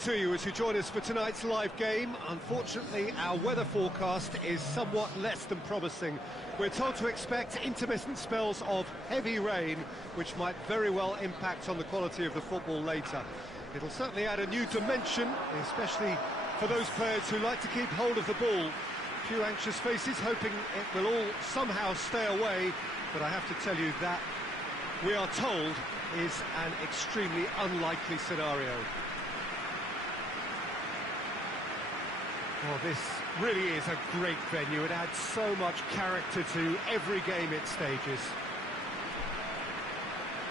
to you as you join us for tonight's live game. Unfortunately, our weather forecast is somewhat less than promising. We're told to expect intermittent spells of heavy rain, which might very well impact on the quality of the football later. It'll certainly add a new dimension, especially for those players who like to keep hold of the ball. A few anxious faces hoping it will all somehow stay away, but I have to tell you that we are told is an extremely unlikely scenario. Well, this really is a great venue. It adds so much character to every game it stages.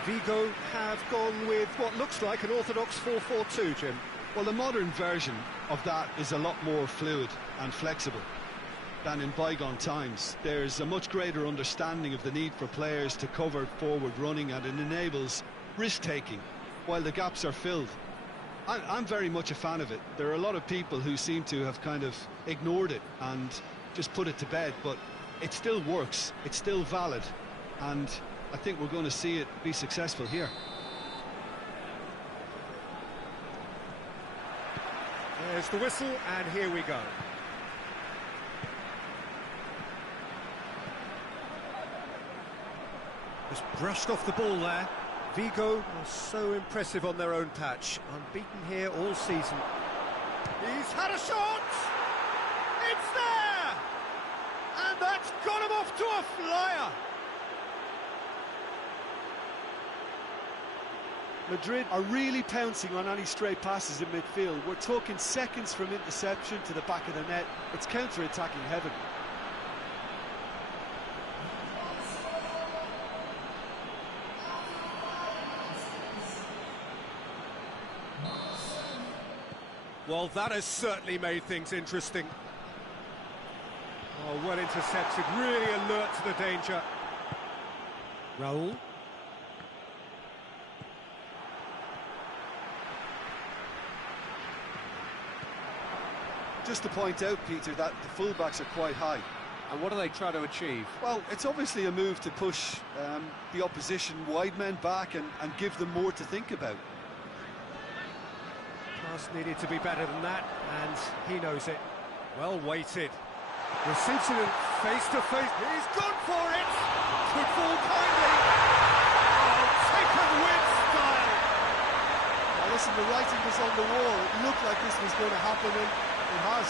Vigo have gone with what looks like an orthodox 4-4-2, Jim. Well, the modern version of that is a lot more fluid and flexible than in bygone times. There's a much greater understanding of the need for players to cover forward running, and it enables risk-taking while the gaps are filled. I'm very much a fan of it. There are a lot of people who seem to have kind of ignored it and just put it to bed, but it still works, it's still valid, and I think we're going to see it be successful here. There's the whistle, and here we go. Just brushed off the ball there. Vigo was so impressive on their own patch, unbeaten here all season. He's had a shot! It's there! And that's got him off to a flyer! Madrid are really pouncing on any stray passes in midfield. We're talking seconds from interception to the back of the net. It's counter-attacking heaven. Well, that has certainly made things interesting. Oh, well intercepted, really alert to the danger. Raul. Just to point out, Peter, that the fullbacks are quite high. And what do they try to achieve? Well, it's obviously a move to push the opposition wide men back and give them more to think about. Pass needed to be better than that, and he knows it. Well weighted. Receives it face to face. He's gone for it! Could fall kindly. Oh, taken with style. Now listen, the writing was on the wall. It looked like this was going to happen, and it has.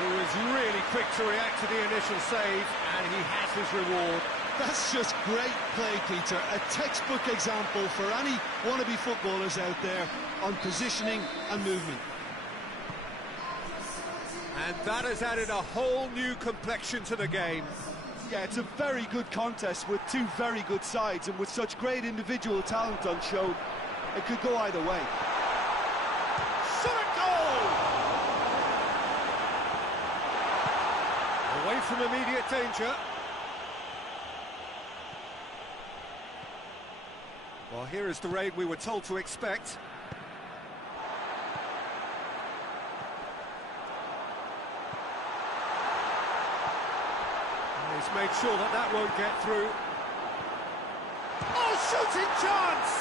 He was really quick to react to the initial save, and he has his reward. That's just great play, Peter. A textbook example for any wannabe footballers out there on positioning and movement. And that has added a whole new complexion to the game. Yeah, it's a very good contest with two very good sides, and with such great individual talent on show, it could go either way. Shot at goal! Away from immediate danger. Well, here is the raid we were told to expect. And he's made sure that that won't get through. Oh, shooting chance!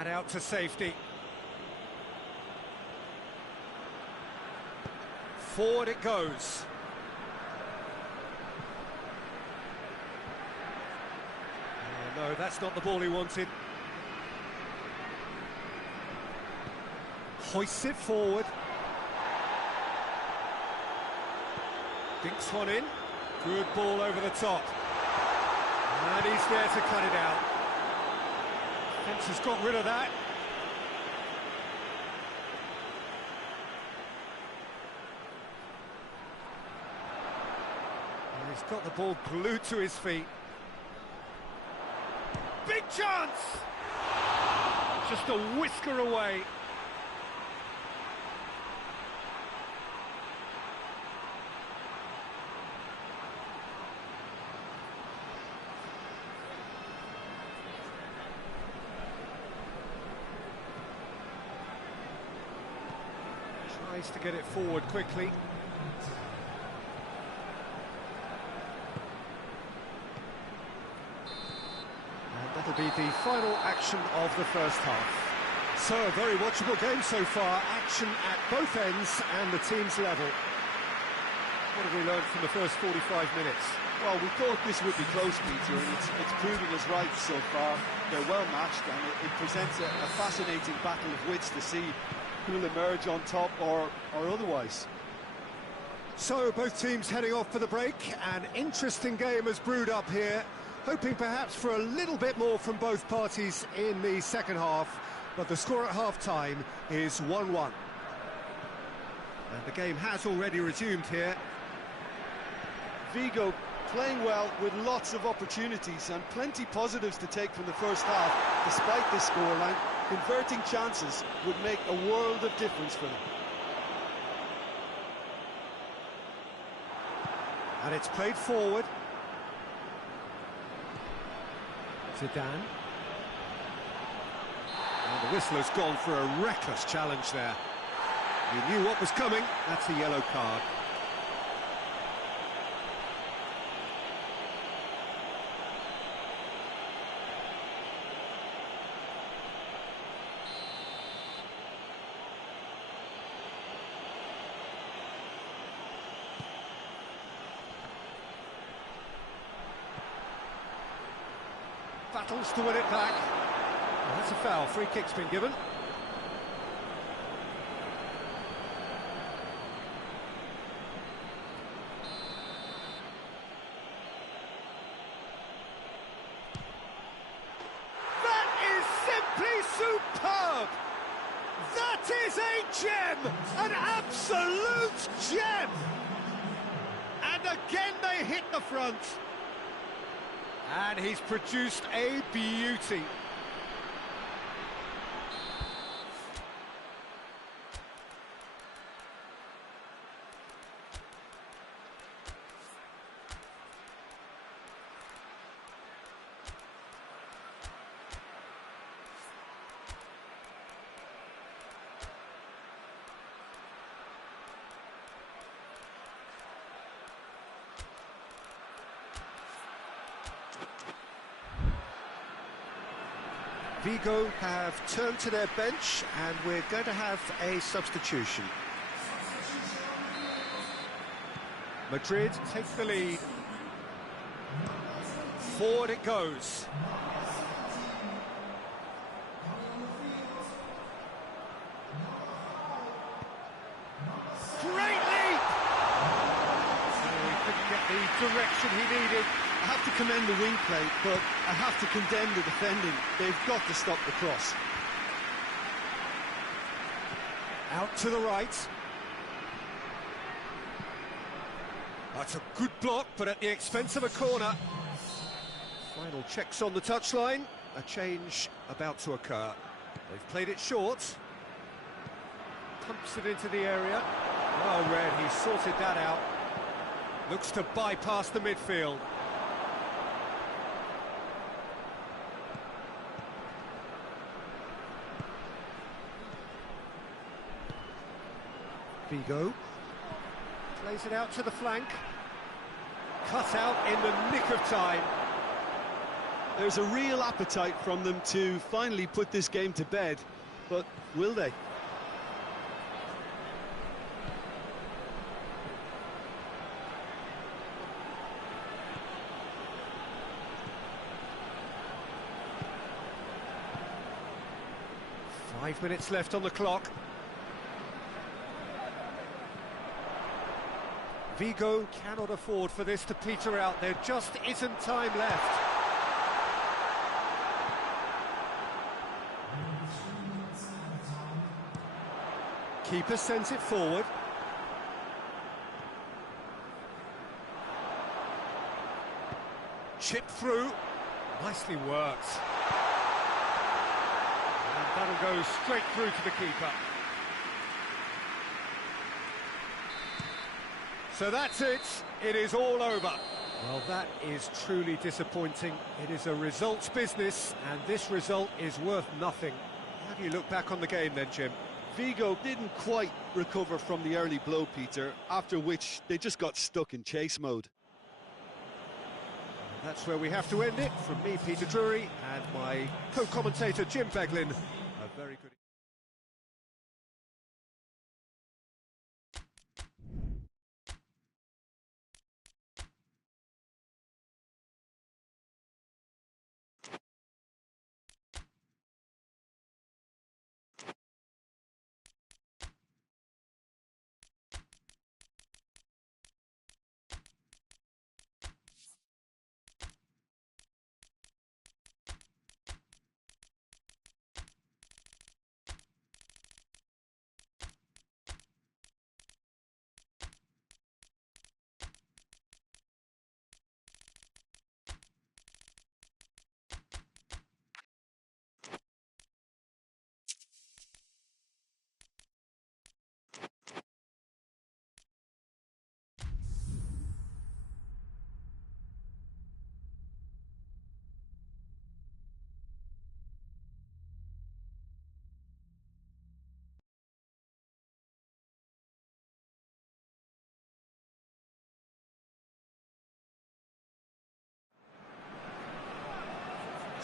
And out to safety. Forward it goes. No, that's not the ball he wanted. Hoists it forward. Dinks one in. Good ball over the top. And he's there to cut it out. Fence has got rid of that. And he's got the ball glued to his feet. Big chance! Just a whisker away. Tries to get it forward quickly. That'll be the final action of the first half. So, a very watchable game so far. Action at both ends and the teams level. What have we learned from the first 45 minutes? Well, we thought this would be close, Peter, and it's proving us right so far. They're well matched, and it presents a fascinating battle of wits to see who'll emerge on top or otherwise. So, both teams heading off for the break. An interesting game has brewed up here, hoping perhaps for a little bit more from both parties in the second half, but the score at half-time is 1-1. And the game has already resumed here. Vigo playing well with lots of opportunities and plenty positives to take from the first half, despite this scoreline. Converting chances would make a world of difference for them. And it's played forward. Zidane. And the whistle has gone for a reckless challenge there. He knew what was coming. That's a yellow card. Battles to win it back. Well, that's a foul. Free kick's been given. That is simply superb! That is a gem! An absolute gem! And again they hit the front. And he's produced a beauty. Vigo have turned to their bench, and we're going to have a substitution. Madrid take the lead. Forward it goes. Great leap! He couldn't get the direction he needed. I have to commend the wing play, but I have to condemn the defending. They've got to stop the cross. Out to the right. That's a good block, but at the expense of a corner. Final checks on the touchline. A change about to occur. They've played it short. Pumps it into the area. Well read, he sorted that out. Looks to bypass the midfield. Vigo plays it out to the flank. Cut out in the nick of time. There's a real appetite from them to finally put this game to bed, but will they? Five minutes left on the clock. Vigo cannot afford for this to peter out. There just isn't time left. Keeper sends it forward. Chip through. Nicely worked. And that'll go straight through to the keeper. So that's it. It is all over. Well, that is truly disappointing. It is a results business, and this result is worth nothing. How do you look back on the game then, Jim? Vigo didn't quite recover from the early blow, Peter, after which they just got stuck in chase mode. That's where we have to end it. From me, Peter Drury, and my co-commentator, Jim Beglin. A very good...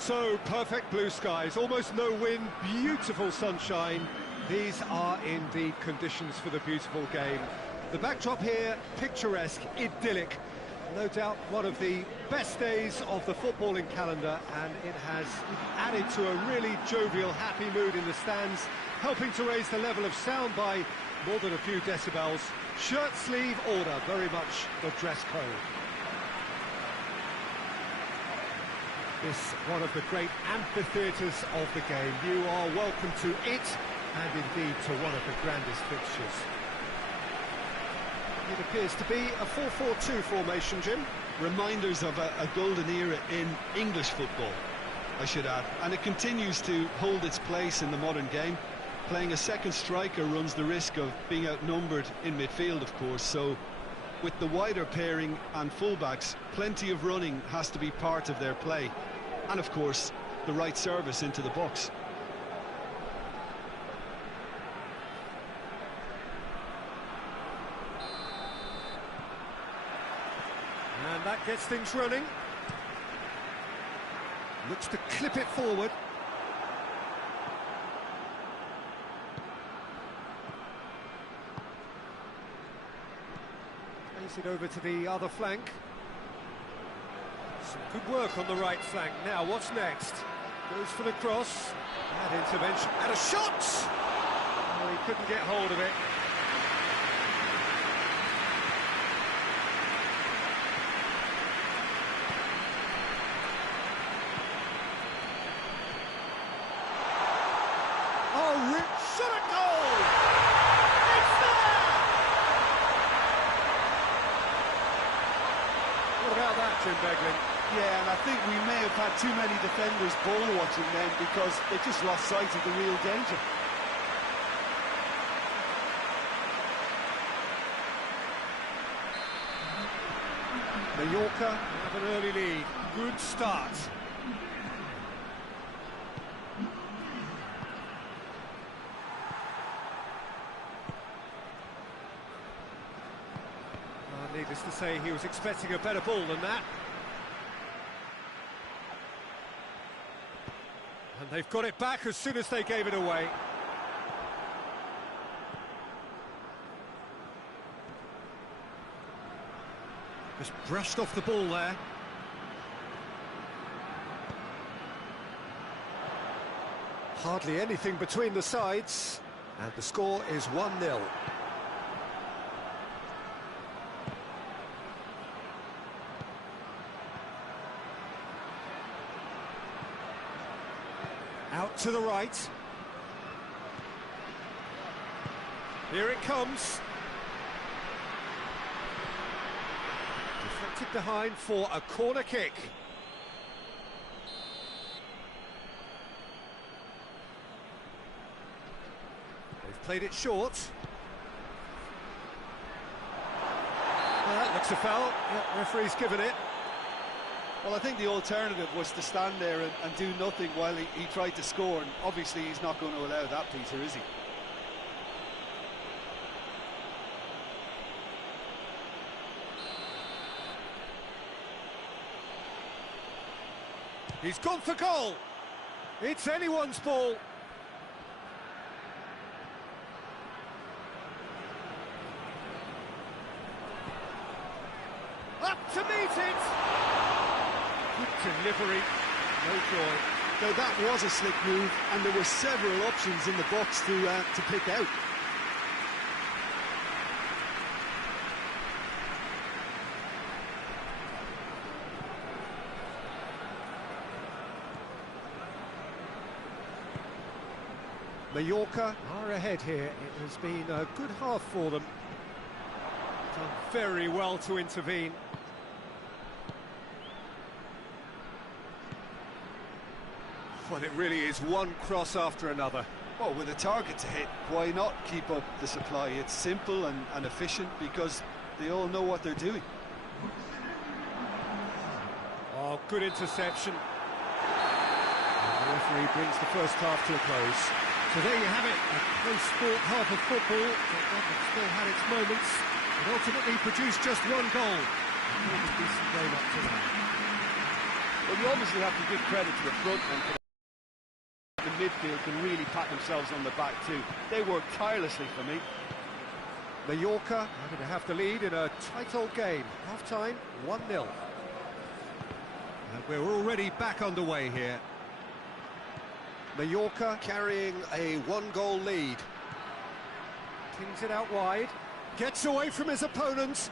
So, perfect blue skies, almost no wind, beautiful sunshine. These are in the conditions for the beautiful game. The backdrop here, picturesque, idyllic. No doubt one of the best days of the footballing calendar, and it has added to a really jovial, happy mood in the stands, helping to raise the level of sound by more than a few decibels. Shirt sleeve order, very much the dress code. This one of the great amphitheatres of the game. You are welcome to it, and indeed to one of the grandest fixtures. It appears to be a 4-4-2 formation, Jim. Reminders of a golden era in English football, I should add. And it continues to hold its place in the modern game. Playing a second striker runs the risk of being outnumbered in midfield, of course, so with the wider pairing and fullbacks, plenty of running has to be part of their play. And of course, the right service into the box. And that gets things running. Looks to clip it forward. Plays it over to the other flank. Some good work on the right flank. Now, what's next? Goes for the cross. That intervention. And a shot! Oh, he couldn't get hold of it. Oh, shot a goal! It's there! What about that, Jim Beglin? Yeah, and I think we may have had too many defenders ball watching then, because they just lost sight of the real danger. Mallorca have an early lead. Good start. Needless to say, he was expecting a better ball than that. And they've got it back as soon as they gave it away. Just brushed off the ball there. Hardly anything between the sides. And the score is 1-0. Out to the right. Here it comes. Deflected behind for a corner kick. They've played it short. Well, that looks a foul. Yeah, referee's given it. Well, I think the alternative was to stand there and do nothing while he tried to score, and obviously he's not going to allow that, Peter, is he? He's gone for goal. It's anyone's ball. Up to meet it. Good delivery. No joy. Now that was a slick move, and there were several options in the box to pick out. Mallorca are ahead here. It has been a good half for them. Done very well to intervene. Well, it really is one cross after another. Well, with a target to hit, why not keep up the supply? It's simple and efficient because they all know what they're doing. Oh, good interception. The referee brings the first half to a close. So there you have it, a close sport half of football, but one that still had its moments, and ultimately produced just one goal. A decent game up to now. Well, you obviously have to give credit to the front men. The midfield can really pat themselves on the back too. They worked tirelessly for me. Mallorca are going to have to lead in a tight old game. Half-time, 1-0. And we're already back underway here. Mallorca carrying a one-goal lead. Pings it out wide. Gets away from his opponents.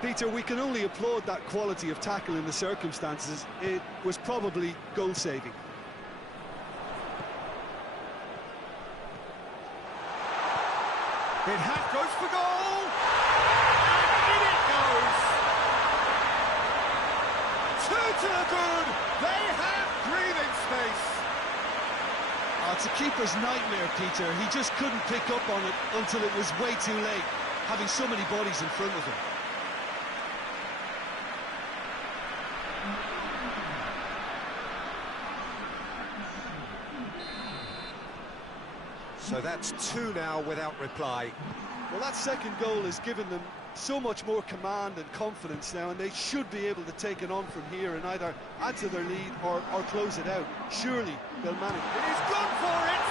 Peter, we can only applaud that quality of tackle in the circumstances. It was probably goal-saving. It goes for goal! And in it goes! Two to the good! They have breathing space! Oh, it's a keeper's nightmare, Peter. He just couldn't pick up on it until it was way too late, having so many bodies in front of him. So that's two now without reply. Well, that second goal has given them so much more command and confidence now, and they should be able to take it on from here and either add to their lead or close it out. Surely they'll manage. He's gone for it!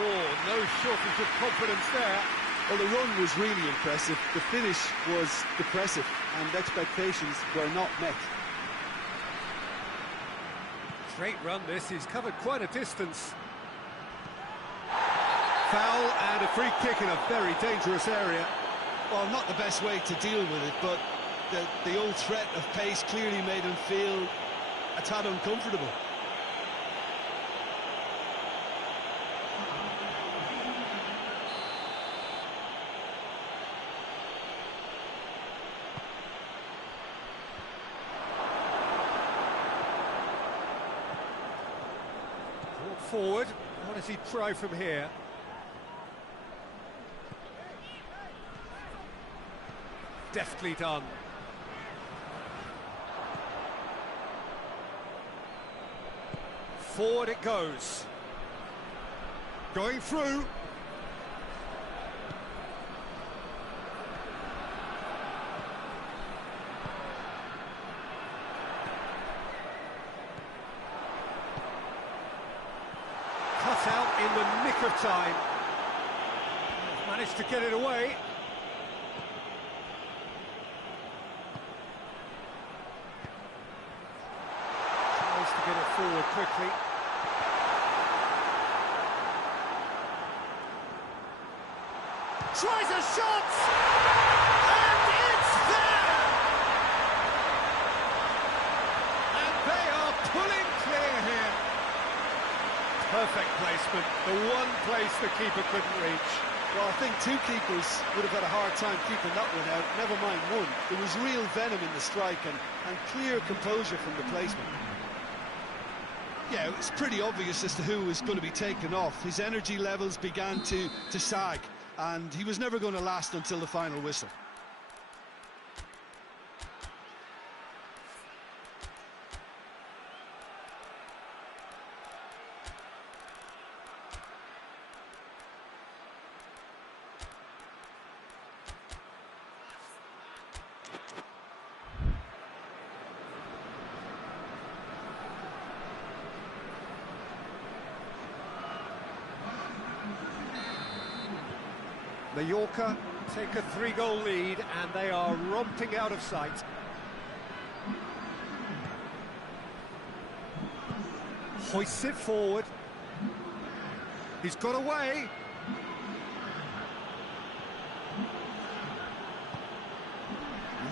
Oh, no shortage of confidence there. Well, the run was really impressive. The finish was depressive, and expectations were not met. Great run this, he's covered quite a distance. Foul and a free kick in a very dangerous area. Well, not the best way to deal with it, but the old threat of pace clearly made him feel a tad uncomfortable. Brought forward, what does he try from here? Deftly done. Forward it goes. Going through. Cut out in the nick of time. Managed to get it away. To get it forward quickly. Tries a shot! And it's there! And they are pulling clear here. Perfect placement, the one place the keeper couldn't reach. Well, I think two keepers would have had a hard time keeping that one out, never mind one. There was real venom in the strike and clear composure from the placement. Yeah, it was pretty obvious as to who was going to be taken off. His energy levels began to sag, and he was never going to last until the final whistle. Mallorca take a 3-goal lead and they are romping out of sight. Hoists it forward. He's got away.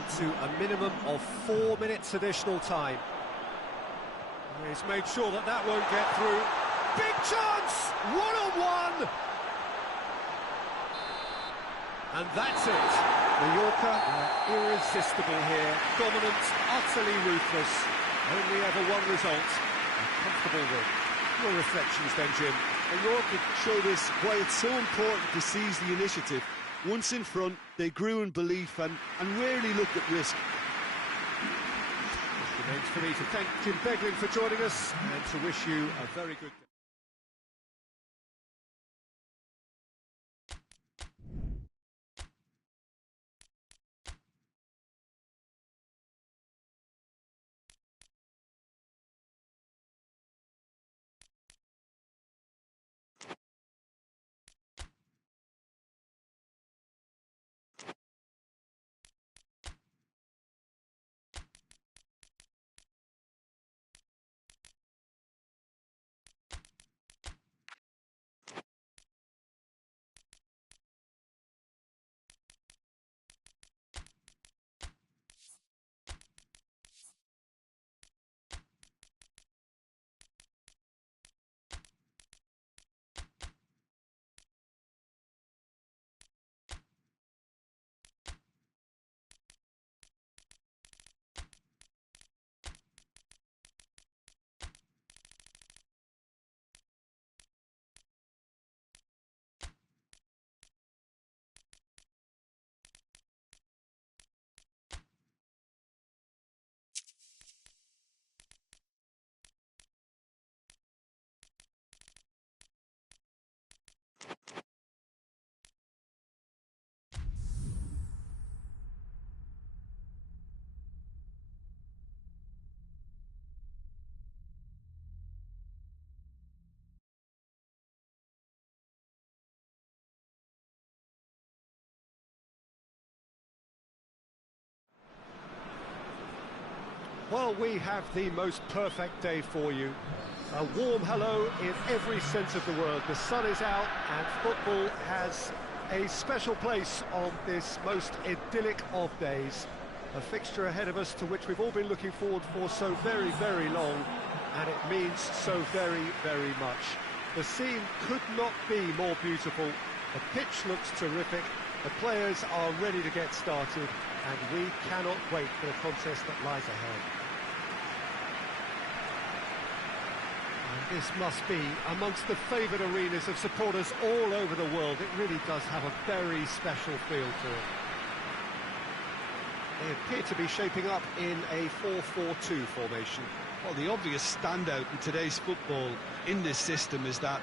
Into a minimum of 4 minutes additional time. He's made sure that that won't get through. Big chance! One-on-one! And that's it. Mallorca are irresistible here. Dominant, utterly ruthless. Only ever one result. A comfortable win. Your reflections then, Jim? Mallorca show this why it's so important to seize the initiative. Once in front, they grew in belief and rarely looked at risk. It remains for me to thank Jim Beglin for joining us and to wish you a very good day. Well, we have the most perfect day for you. A warm hello in every sense of the word. The sun is out and football has a special place on this most idyllic of days. A fixture ahead of us to which we've all been looking forward for so very, very long, and it means so very, very much. The scene could not be more beautiful. The pitch looks terrific. The players are ready to get started, and we cannot wait for the contest that lies ahead. And this must be amongst the favoured arenas of supporters all over the world. It really does have a very special feel to it. They appear to be shaping up in a 4-4-2 formation. Well, the obvious standout in today's football in this system is that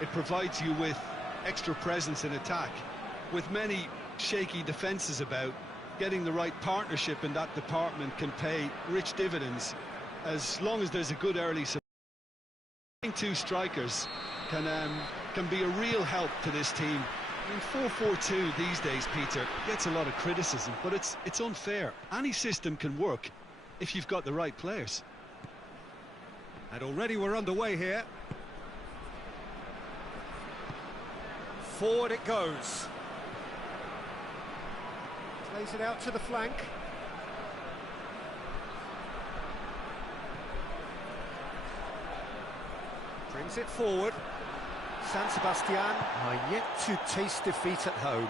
it provides you with extra presence in attack. With many shaky defences about, getting the right partnership in that department can pay rich dividends as long as there's a good early support. Two strikers can be a real help to this team. I mean, 4-4-2 these days, Peter, gets a lot of criticism, but it's unfair. Any system can work if you've got the right players. And already we're underway here. Forward it goes. Plays it out to the flank. Brings it forward. San Sebastian are yet to taste defeat at home.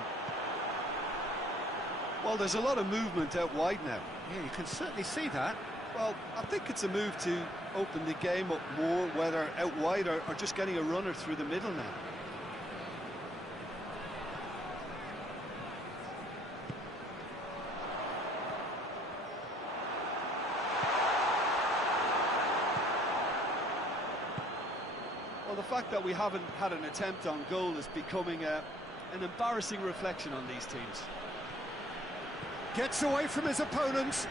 Well, there's a lot of movement out wide now. Yeah, you can certainly see that. Well, I think it's a move to open the game up more, whether out wide or just getting a runner through the middle now. Well, the fact that we haven't had an attempt on goal is becoming an embarrassing reflection on these teams. Gets away from his opponent.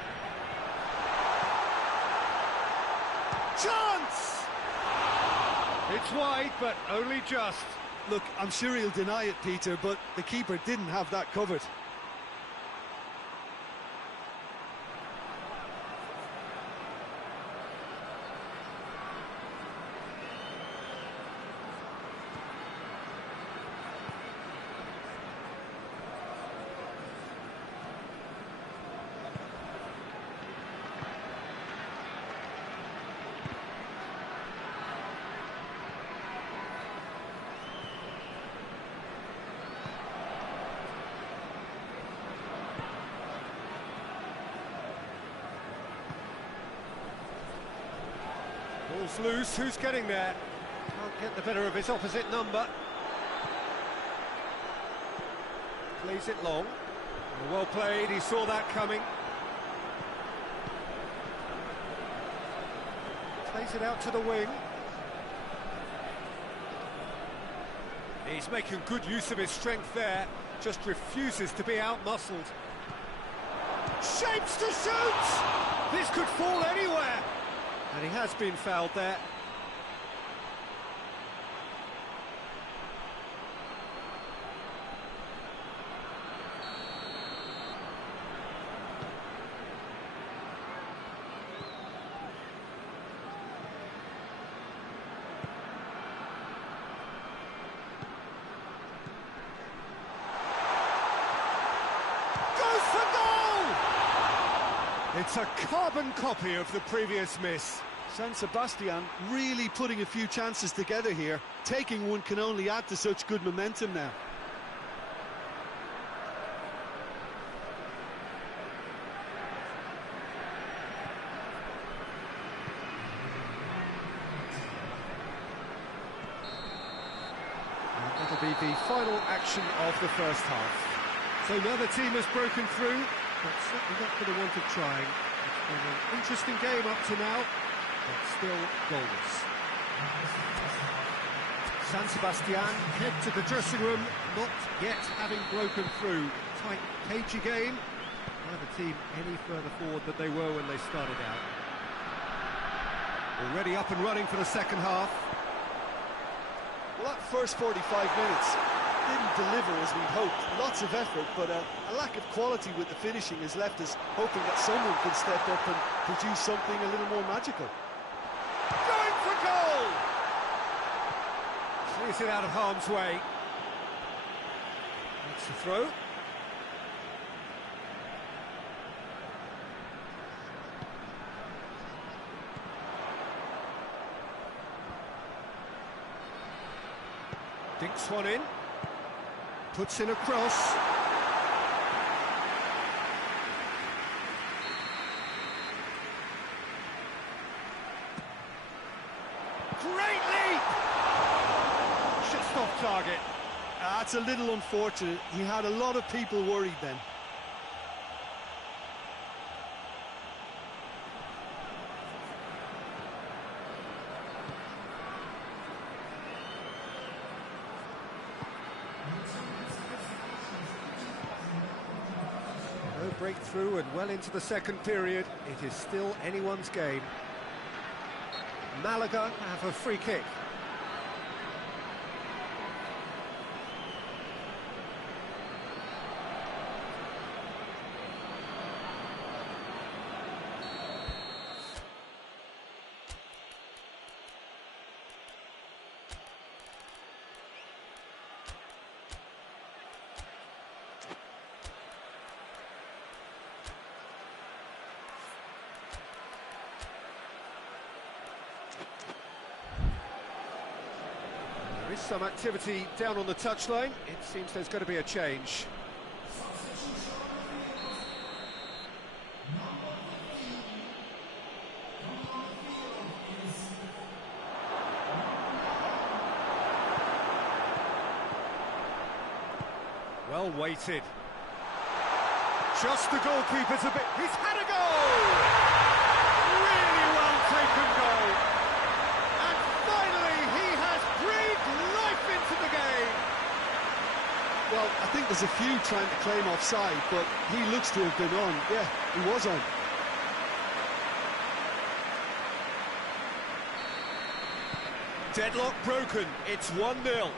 Chance! It's wide, but only just. Look, I'm sure he'll deny it, Peter, but the keeper didn't have that covered. Ball's loose, who's getting there? Can't get the better of his opposite number. Plays it long. Well played, he saw that coming. Plays it out to the wing. He's making good use of his strength there, just refuses to be out-muscled. Shapes to shoot! This could fall anywhere! And he has been fouled there. Goes for goal! It's a carbon copy of the previous miss. San Sebastian really putting a few chances together here. Taking one can only add to such good momentum now. And that'll be the final action of the first half. So now the team has broken through, but certainly not for the want of trying. It's been an interesting game up to now, but still goalless. San Sebastian head to the dressing room, not yet having broken through. Tight, cagey game. Neither team any further forward than they were when they started out. Already up and running for the second half. Well, that first 45 minutes didn't deliver as we'd hoped. Lots of effort, but a lack of quality with the finishing has left us hoping that someone can step up and produce something a little more magical. Going for goal! Clears it out of harm's way. That's the throw. Dinks one in. Puts in a cross. Great leap! Just off target. That's a little unfortunate. He had a lot of people worried then. No breakthrough and well into the second period. It is still anyone's game. Malaga have a free kick. There is some activity down on the touchline. It seems there's going to be a change. Well weighted. Just the goalkeeper's a bit. He's had a goal! Really well taken goal. And finally, he has breathed life into the game. Well, I think there's a few trying to claim offside, but he looks to have been on. Yeah, he was on. Deadlock broken. It's 1-0.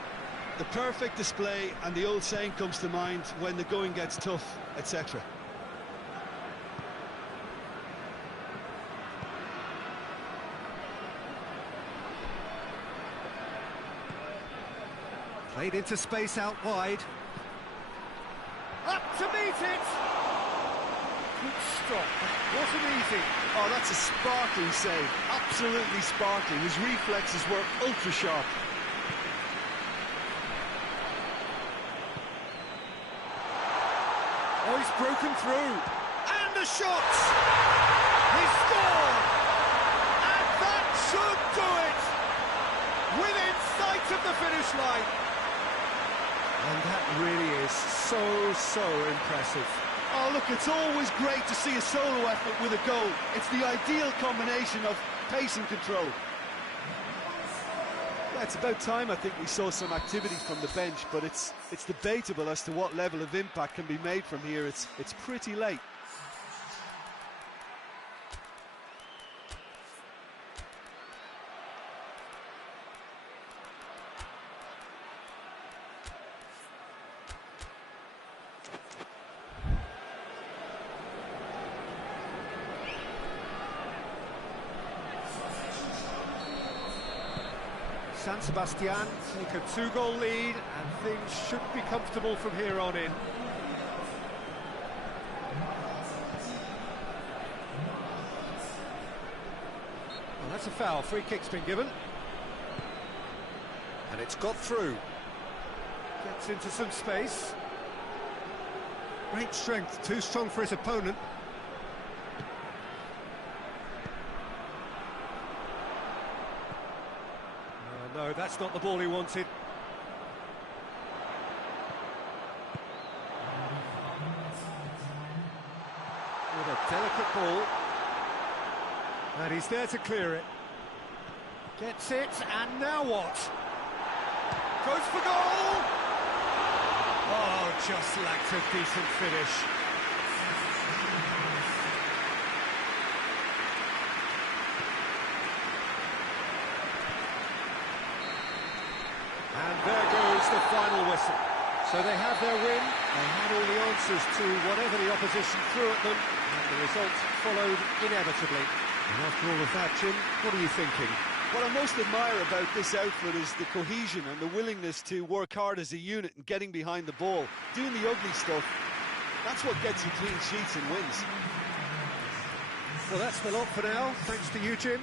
The perfect display, and the old saying comes to mind: when the going gets tough, etc. Played into space out wide. Up to meet it! Good stop. Wasn't easy. Oh, that's a sparkling save. Absolutely sparkling. His reflexes were ultra sharp. Oh, he's broken through. And the shot! He scored! And that should do it! Within sight of the finish line. And that really is so impressive. Oh, look, it's always great to see a solo effort with a goal. It's the ideal combination of pace and control. Yeah, it's about time, I think, we saw some activity from the bench, but it's debatable as to what level of impact can be made from here. It's pretty late. San Sebastian take a 2-goal lead, and things should be comfortable from here on in. Well, that's a foul. Free kick's been given. And it's got through. Gets into some space. Great strength, too strong for his opponent. No, that's not the ball he wanted. With a delicate ball. And he's there to clear it. Gets it, and now what? Goes for goal! Oh, just lacked a decent finish. And there goes the final whistle. So they have their win, they had all the answers to whatever the opposition threw at them, and the result followed inevitably. And after all of that, Jim, what are you thinking? What I most admire about this outfit is the cohesion and the willingness to work hard as a unit and getting behind the ball, doing the ugly stuff. That's what gets you clean sheets and wins. Well, that's the lot for now. Thanks to you, Jim.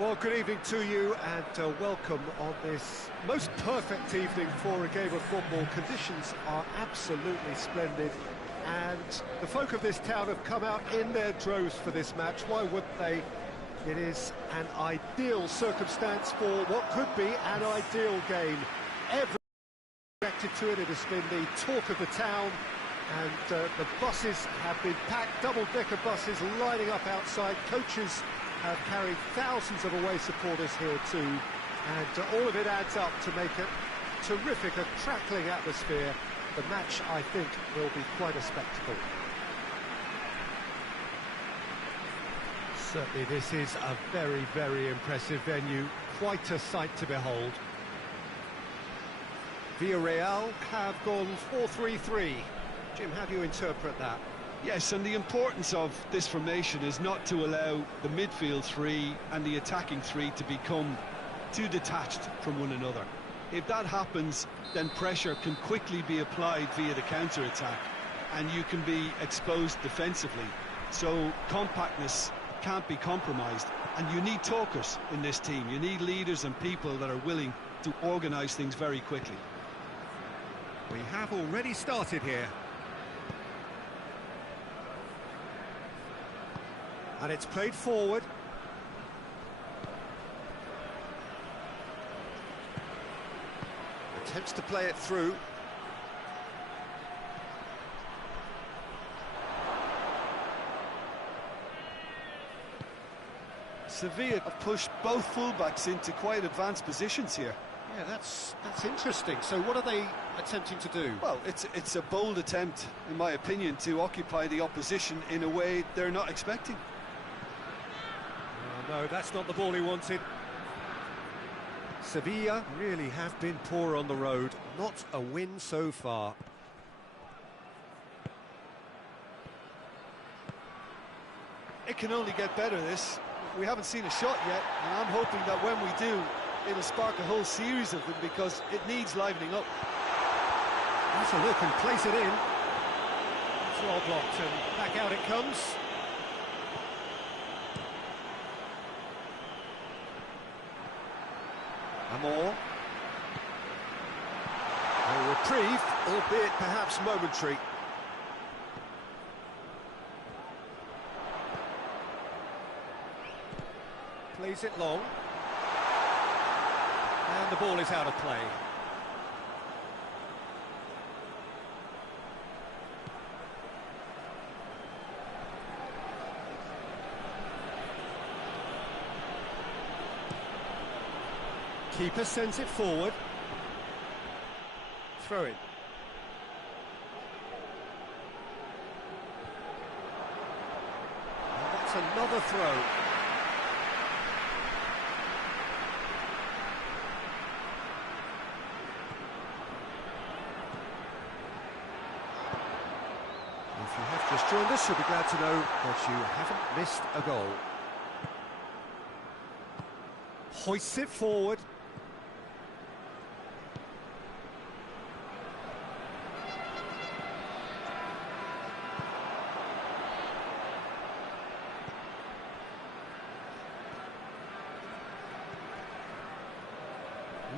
Well, good evening to you, and welcome on this most perfect evening for a game of football. Conditions are absolutely splendid, and the folk of this town have come out in their droves for this match. Why wouldn't they? It is an ideal circumstance for what could be an ideal game. Everyone reacted to it. It has been the talk of the town, and the buses have been packed, double-decker buses lining up outside. Coaches have carried thousands of away supporters here too, and all of it adds up to make a terrific, a crackling atmosphere. the match, I think, will be quite a spectacle. Certainly this is a very, very impressive venue, quite a sight to behold. Villarreal have gone 4-3-3. Jim, how do you interpret that? Yes, and the importance of this formation is not to allow the midfield three and the attacking three to become too detached from one another. If that happens, then pressure can quickly be applied via the counter-attack, and you can be exposed defensively. So compactness can't be compromised, and you need talkers in this team. You need leaders and people that are willing to organise things very quickly. We have already started here. And it's played forward. Attempts to play it through. Sevilla have pushed both fullbacks into quite advanced positions here. Yeah, that's interesting. So what are they attempting to do? Well, it's a bold attempt, in my opinion, to occupy the opposition in a way they're not expecting. No, that's not the ball he wanted. Sevilla really have been poor on the road. Not a win so far. It can only get better, this. We haven't seen a shot yet, and I'm hoping that when we do, it'll spark a whole series of them, because it needs livening up. That's a look and place it in. It's well blocked, and back out it comes. Amor. A reprieve, albeit perhaps momentary. Plays it long. And the ball is out of play. Keeper sends it forward. Throw it. And that's another throw. If you have just joined us, you'll be glad to know that you haven't missed a goal. Hoists it forward.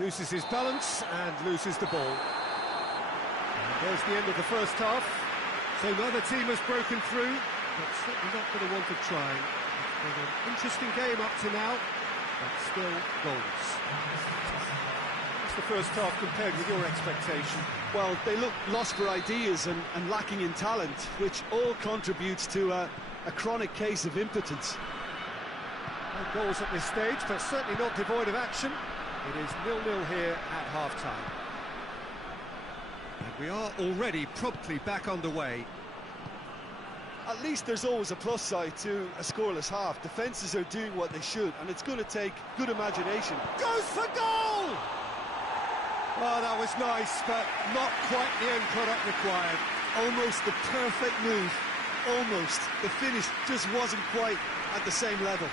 Loses his balance and loses the ball. And there's the end of the first half. So neither team has broken through, but certainly not going to want to try. It's been an interesting game up to now, but still goals. What's the first half compared with your expectation? Well, they look lost for ideas and lacking in talent, which all contributes to a chronic case of impotence. No goals at this stage, but certainly not devoid of action. It is 0-0 here at half-time. And we are already promptly back underway. At least there's always a plus side to a scoreless half. Defences are doing what they should, and it's going to take good imagination. Goes for goal! Oh, that was nice, but not quite the end product required. Almost the perfect move. Almost. The finish just wasn't quite at the same level.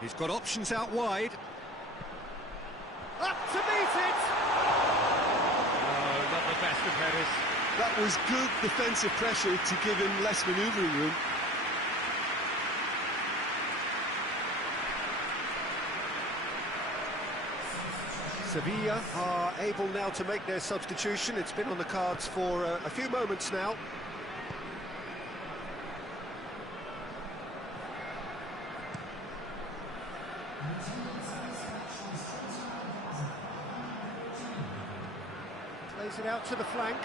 He's got options out wide. Up to meet it! Oh, not the best of headers. That was good defensive pressure to give him less manoeuvring room. Sevilla are able now to make their substitution. It's been on the cards for a few moments now. Plays it out to the flank.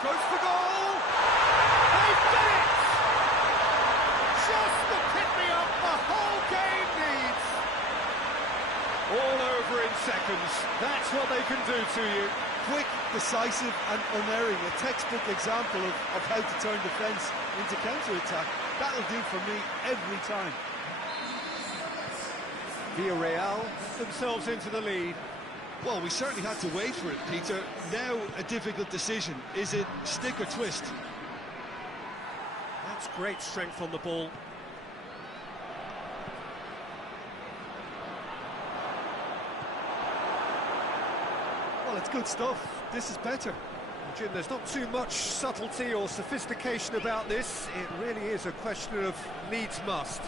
Goes for goal! They've done it! Just the pick-me-up the whole game needs! All over in seconds. That's what they can do to you. Quick, decisive and unerring. A textbook example of how to turn defence into counter-attack. That'll do for me every time. Villarreal themselves into the lead. Well, we certainly had to wait for it, Peter. Now a difficult decision. Is it stick or twist? That's great strength on the ball. Well, it's good stuff. This is better. Jim, there's not too much subtlety or sophistication about this. It really is a question of needs must.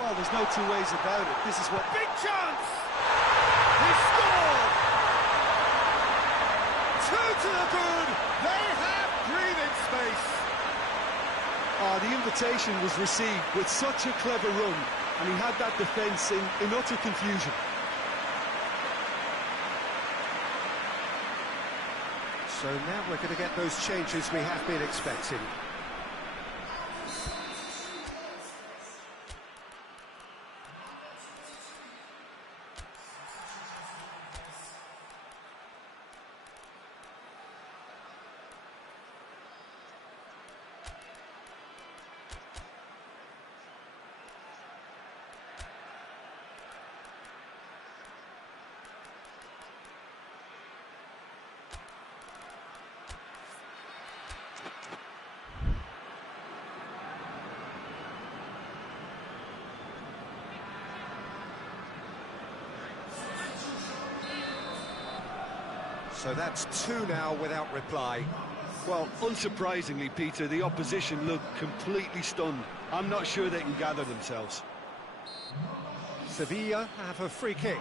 Well, there's no two ways about it. This is what... Big chance! He scored! Two to the good! They have breathing space! The invitation was received with such a clever run, and he had that defence in utter confusion. So now we're going to get those changes we have been expecting. So that's two now without reply. Well, unsurprisingly, Peter, the opposition look completely stunned. I'm not sure they can gather themselves. Sevilla have a free kick.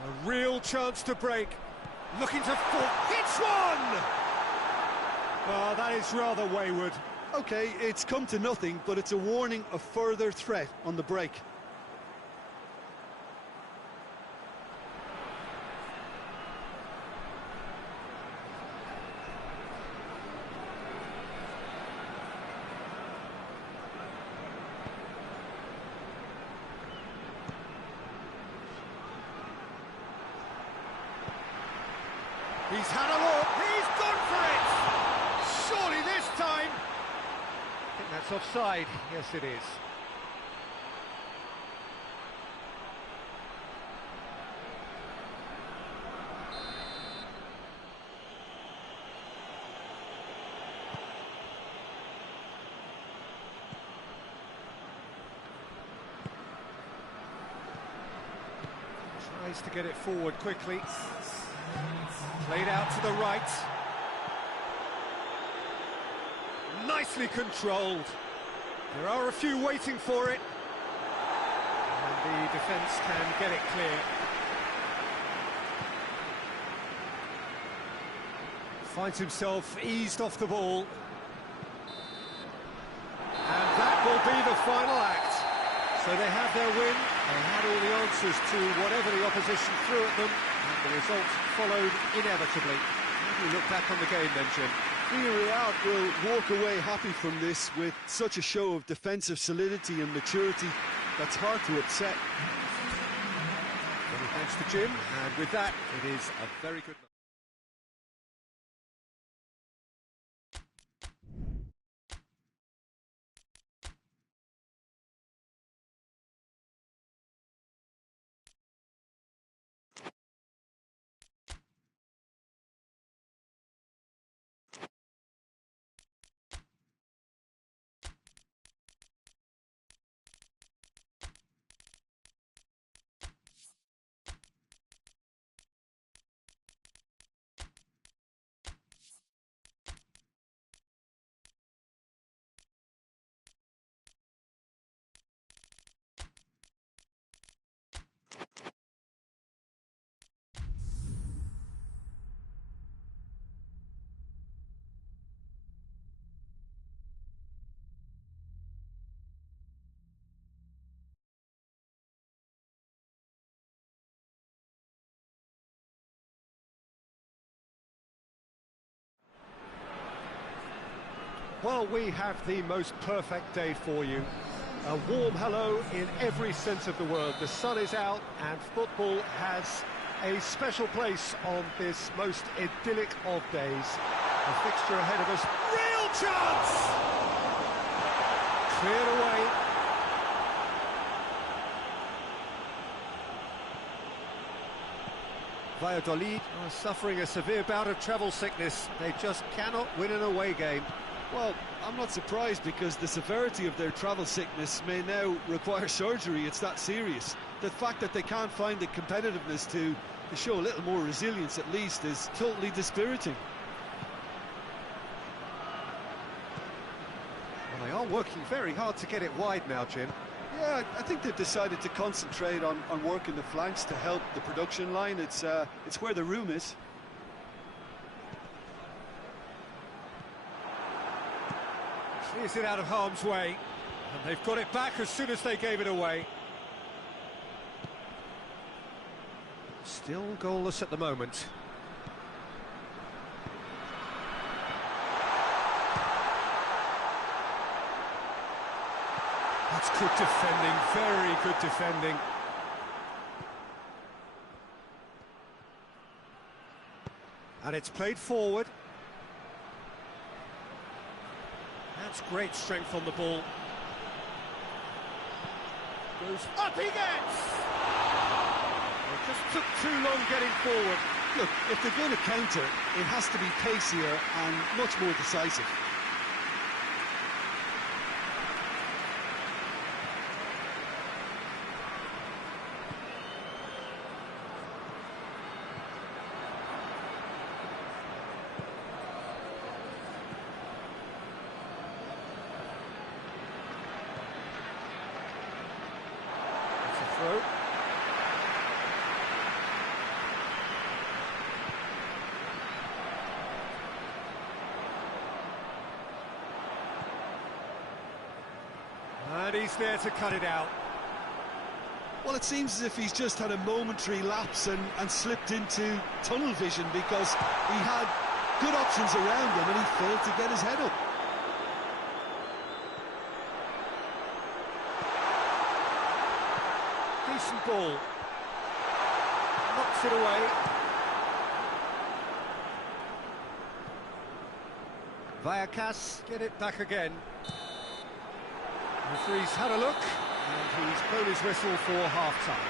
A real chance to break. Looking to hits one! Oh, that is rather wayward. OK, it's come to nothing, but it's a warning of further threat on the break. He's had a look, he's gone for it! Surely this time! I think that's offside, yes it is. Tries to get it forward quickly. Played out to the right. Nicely controlled. There are a few waiting for it. And the defence can get it clear. Finds himself eased off the ball. And that will be the final act. So they have their win. They had all the answers to whatever the opposition threw at them. The result followed inevitably. How do you look back on the game then, Jim? Villarreal will walk away happy from this with such a show of defensive solidity and maturity that's hard to upset. Many thanks to Jim, and with that, it is a very good night. Well, we have the most perfect day for you. A warm hello in every sense of the word. The sun is out and football has a special place on this most idyllic of days. A fixture ahead of us. Real chance! Cleared away. Valladolid are suffering a severe bout of travel sickness. They just cannot win an away game. Well, I'm not surprised because the severity of their travel sickness may now require surgery. It's that serious. The fact that they can't find the competitiveness to show a little more resilience at least is totally dispiriting. Well, they are working very hard to get it wide now, Jim. Yeah, I think they've decided to concentrate on working the flanks to help the production line. It's where the room is. Clears it out of harm's way, and they've got it back as soon as they gave it away. Still goalless at the moment. That's good defending, very good defending. And it's played forward. That's great strength on the ball. Goes up, he gets! It just took too long getting forward. Look, if they're going to counter, it has to be pacier and much more decisive. Throw. And he's there to cut it out. Well, it seems as if he's just had a momentary lapse and slipped into tunnel vision because he had good options around him and he failed to get his head up. Decent ball. Knocks it away. Vallecas get it back again. The referee's had a look, and he's blown his whistle for half-time.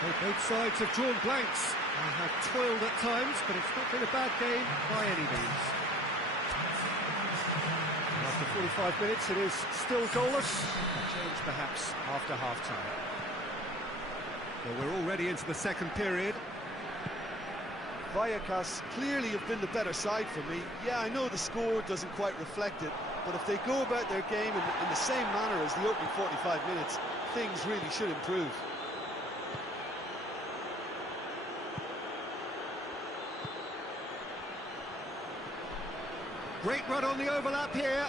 So both sides have drawn blanks. They have toiled at times, but it's not been a bad game by any means. And after 45 minutes, it is still goalless. A change perhaps after half-time. Well, we're already into the second period. Vallecas clearly have been the better side for me. Yeah, I know the score doesn't quite reflect it, but if they go about their game in the same manner as the opening 45 minutes, things really should improve. Great run on the overlap here.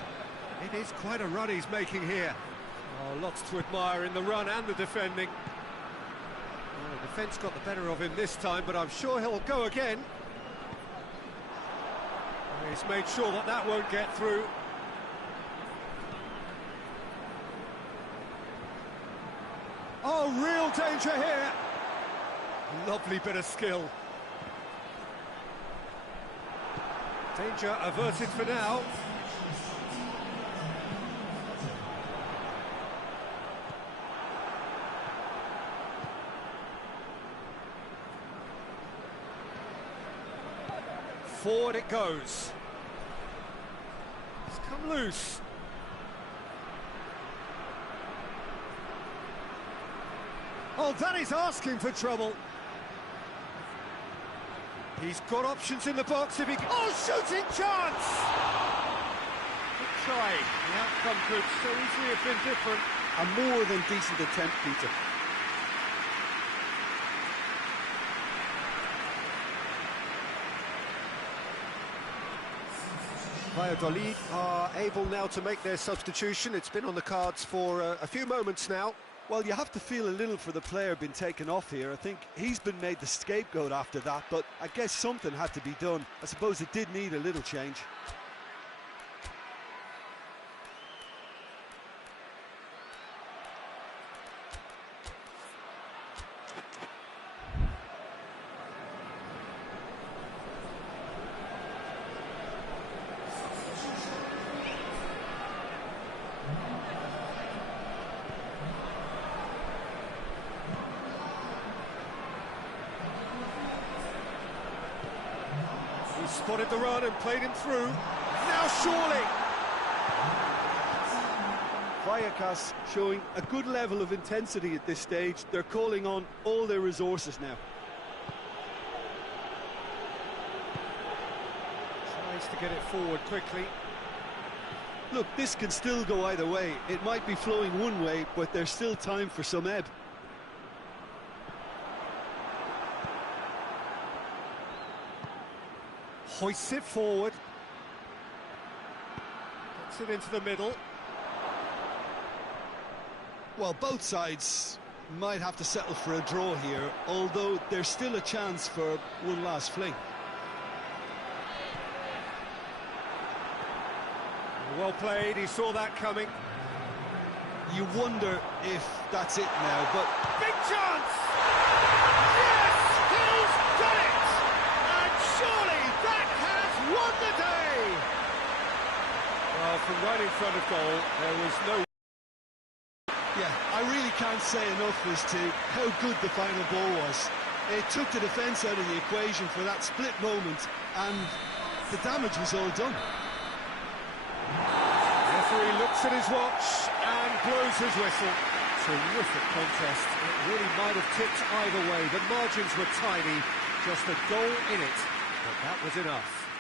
It is quite a run he's making here. Oh, lots to admire in the run and the defending. Well, the defence got the better of him this time, but I'm sure he'll go again. He's made sure that that won't get through. Oh, real danger here. Lovely bit of skill. Danger averted for now. Forward it goes. It's come loose. Oh, that is asking for trouble. He's got options in the box if he... Oh, shooting chance! Good try. The outcome could so easily have been different. A more than decent attempt, Peter. Valladolid are able now to make their substitution. It's been on the cards for a few moments now. Well, you have to feel a little for the player being taken off here. I think he's been made the scapegoat after that, but I guess something had to be done. I suppose it did need a little change. Spotted the run and played him through. Now surely! Vallecas showing a good level of intensity at this stage. They're calling on all their resources now. Tries to get it forward quickly. Look, this can still go either way. It might be flowing one way, but there's still time for some ebb. Hoists it forward. Gets it into the middle. Well, both sides might have to settle for a draw here, although there's still a chance for one last fling. Well played, he saw that coming. You wonder if that's it now, but... Big chance! Yes! He's done it! And surely that has won the day! Well, from right in front of goal, there was no... Yeah, I really can't say enough as to how good the final ball was. It took the defence out of the equation for that split moment, and the damage was all done. Referee looks at his watch and blows his whistle. Terrific contest. It really might have tipped either way. The margins were tiny, just a goal in it, but that was enough.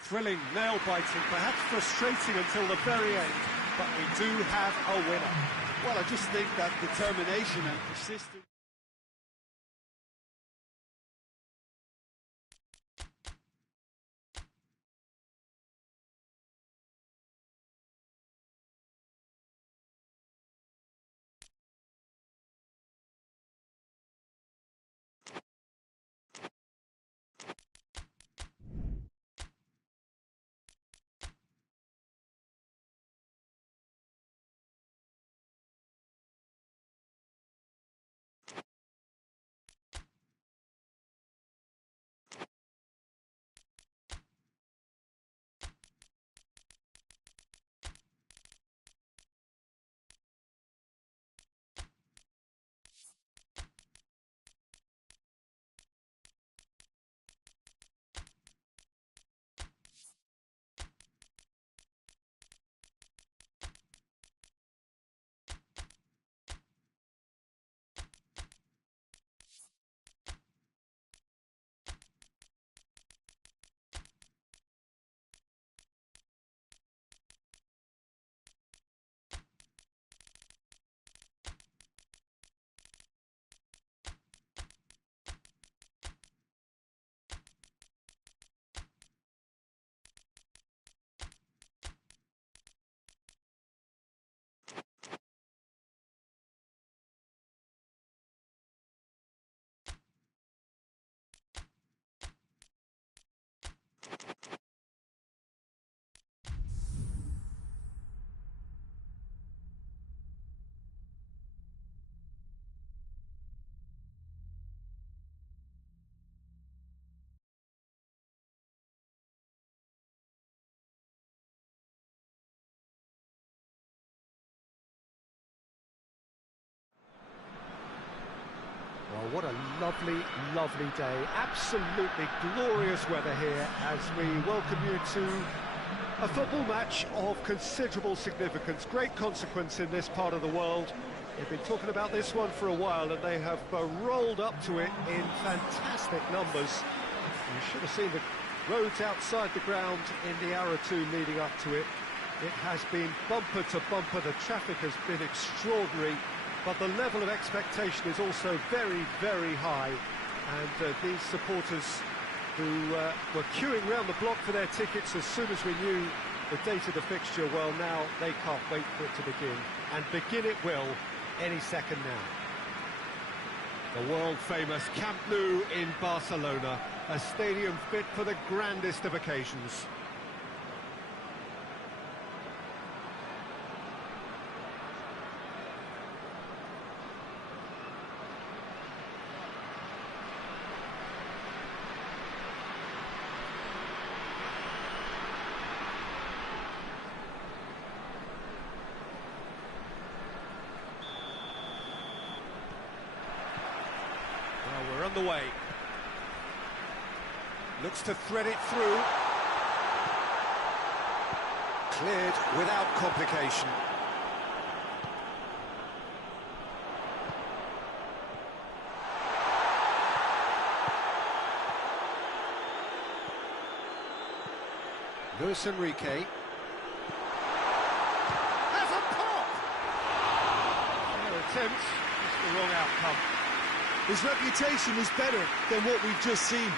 Thrilling, nail-biting, perhaps frustrating until the very end, but we do have a winner. Well, I just think that determination and persistence... Well, what a lovely, lovely day. Absolutely glorious weather here as we welcome you to a football match of considerable significance, great consequence in this part of the world. They've been talking about this one for a while and they have rolled up to it in fantastic numbers. You should have seen the roads outside the ground in the hour or two leading up to it. It has been bumper to bumper, the traffic has been extraordinary, but the level of expectation is also very, very high. And these supporters who were queuing round the block for their tickets as soon as we knew the date of the fixture, well, now they can't wait for it to begin. And begin it will any second now. The world-famous Camp Nou in Barcelona, a stadium fit for the grandest of occasions. Well, we're underway. Looks to thread it through. Cleared without complication. Luis Enrique. Has a pop! Fair attempt, just the wrong outcome. His reputation is better than what we've just seen.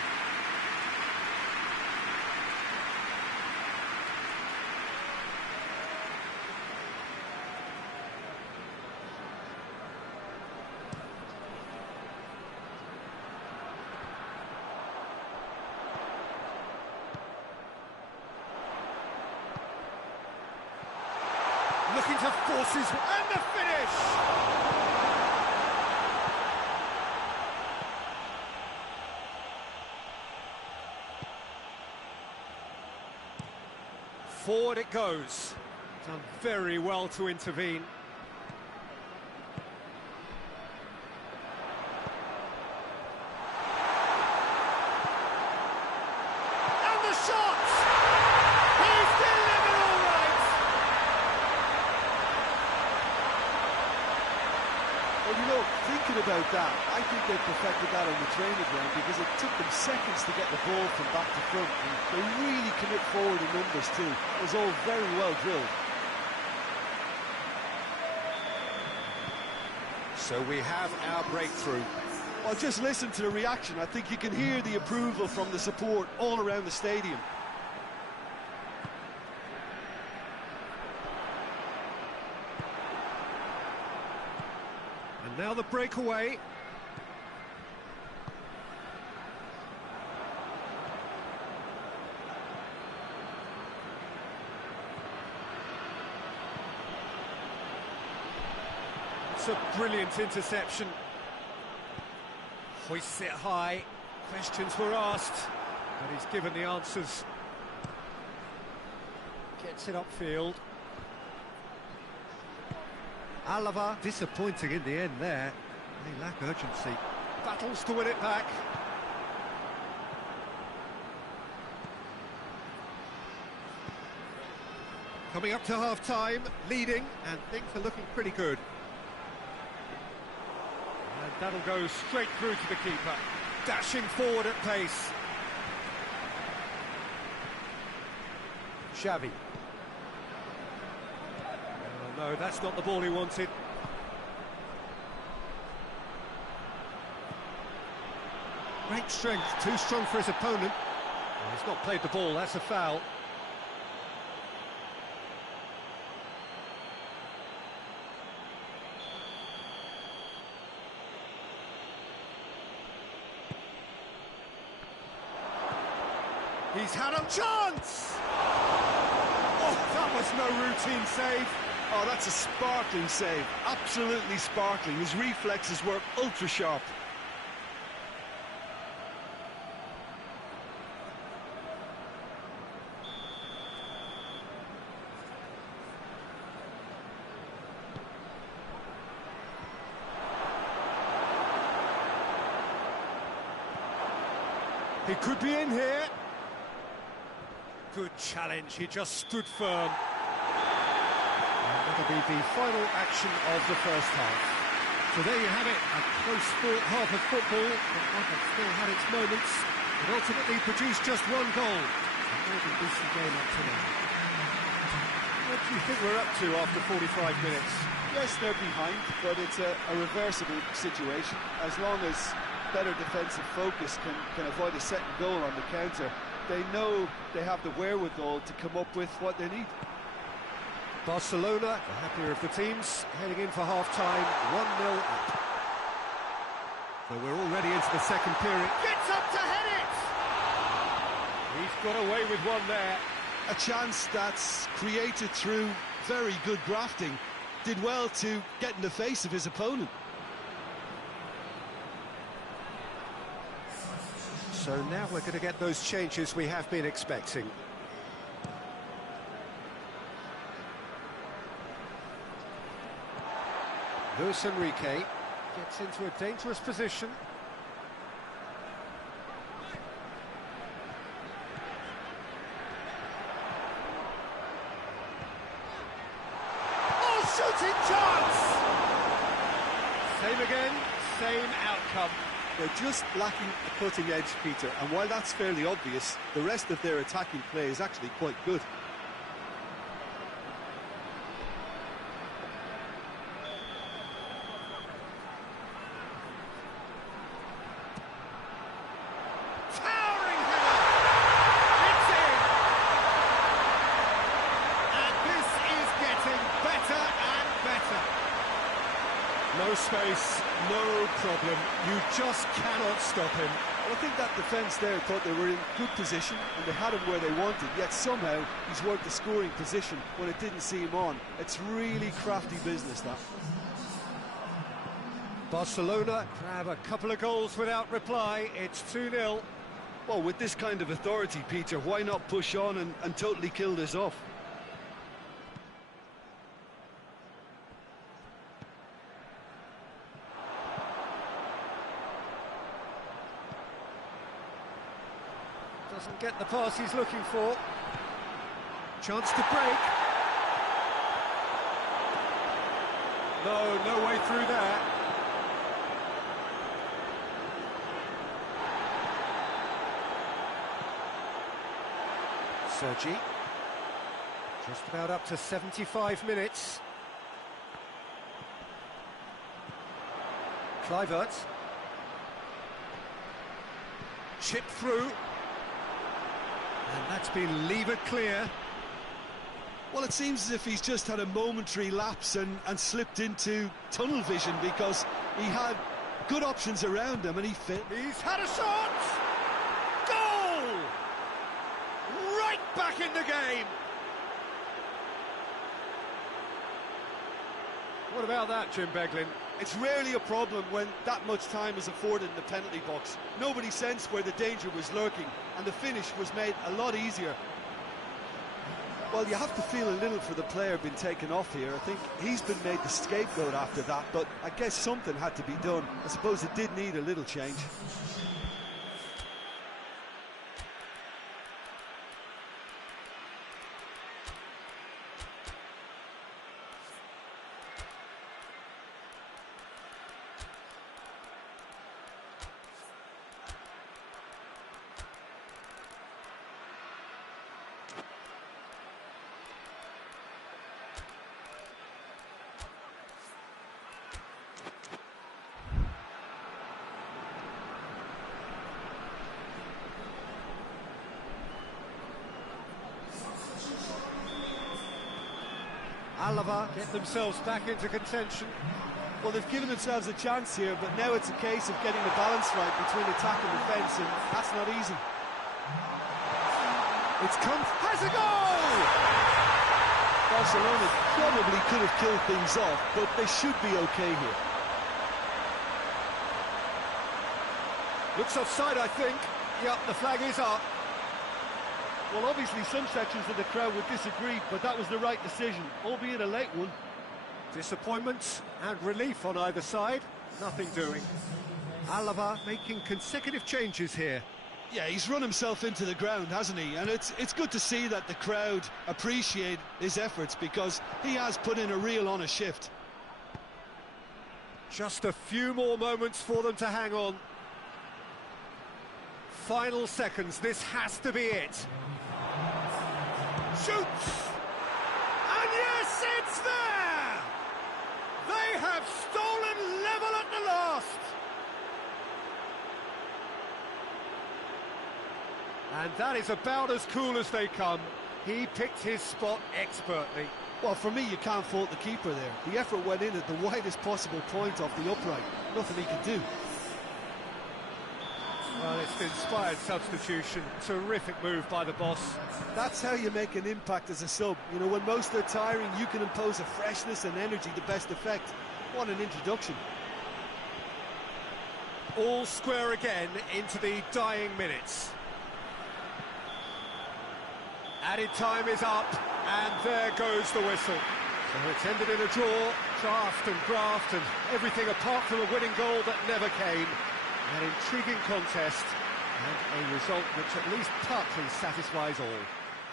Looking to force his... and the finish! Forward it goes. Done very well to intervene. And the shot! He's delivered all right! Well, you know, thinking about that, I think they perfected that on the training ground because it took them seconds to get the ball from back to front. And they really commit forward in numbers too. It was all very well drilled. So we have our breakthrough. Well, just listen to the reaction. I think you can hear the approval from the support all around the stadium. And now the breakaway. It's a brilliant interception. Hoists it high. Questions were asked, but he's given the answers. Gets it upfield. Alava disappointing in the end there. They lack urgency. Battles to win it back. Coming up to half-time, leading, and things are looking pretty good. And that'll go straight through to the keeper. Dashing forward at pace. Xavi. No, that's not the ball he wanted. Great strength, too strong for his opponent. Well, he's not played the ball, that's a foul. He's had a chance! Oh, that was no routine save. Oh, that's a sparkling save. Absolutely sparkling. His reflexes were ultra sharp. He could be in here. Good challenge, he just stood firm. And that'll be the final action of the first half. So there you have it, a close-fought half of football, but one that still had its moments. It ultimately produced just one goal. A more than decent game up to now. What do you think we're up to after 45 minutes? Yes, they're behind, but it's a reversible situation. As long as better defensive focus can avoid a second goal on the counter, they know they have the wherewithal to come up with what they need. Barcelona, the happier of the teams, heading in for half-time, 1-0 up. So we're already into the second period. Gets up to head it! He's got away with one there. A chance that's created through very good grafting. Did well to get in the face of his opponent. So now we're going to get those changes we have been expecting. Luis Enrique gets into a dangerous position. again, same outcome. They're just lacking a cutting edge, Peter, and while that's fairly obvious, the rest of their attacking play is actually quite good. Towering header! It's in! And this is getting better and better. No space, no problem. You just cannot stop him. Well, I think that defence there thought they were in good position and they had him where they wanted, yet somehow he's worked the scoring position when it didn't see him on. It's really crafty business, that. Barcelona grab a couple of goals without reply. It's 2-0. Well, with this kind of authority, Peter, why not push on and totally kill this off? Doesn't get the pass he's looking for. Chance to break. No way through there. Sergi. Just about up to 75 minutes. Kluivert. Chip through. And that's been levered clear. Well, it seems as if he's just had a momentary lapse and slipped into tunnel vision, because he had good options around him and he fit. He's had a shot! Goal! Right back in the game! What about that, Jim Beglin? It's rarely a problem when that much time is afforded in the penalty box. Nobody sensed where the danger was lurking, and the finish was made a lot easier. Well, you have to feel a little for the player being taken off here. I think he's been made the scapegoat after that, but I guess something had to be done. I suppose it did need a little change. Alava get themselves back into contention. Well, they've given themselves a chance here, but now it's a case of getting the balance right between attack and defence, and that's not easy. It's come, has a goal! Barcelona probably could have killed things off, but they should be okay here. Looks offside, I think. Yep, the flag is up. Well, obviously some sections of the crowd would disagree, but that was the right decision, albeit a late one. Disappointment and relief on either side. Nothing doing. Alava making consecutive changes here. Yeah, he's run himself into the ground, hasn't he? And it's good to see that the crowd appreciate his efforts, because he has put in a real honest shift. Just a few more moments for them to hang on. Final seconds, this has to be it. Shoots! And yes, it's there! They have stolen level at the last! And that is about as cool as they come. He picked his spot expertly. Well, for me, you can't fault the keeper there. The effort went in at the widest possible point off the upright. Nothing he could do. Well, it's an inspired substitution. Terrific move by the boss. That's how you make an impact as a sub. You know, when most are tiring, you can impose a freshness and energy to best effect. What an introduction. All square again into the dying minutes. Added time is up, and there goes the whistle. So it's ended in a draw, draft and graft, and everything apart from a winning goal that never came. An intriguing contest, and a result which at least partly satisfies all.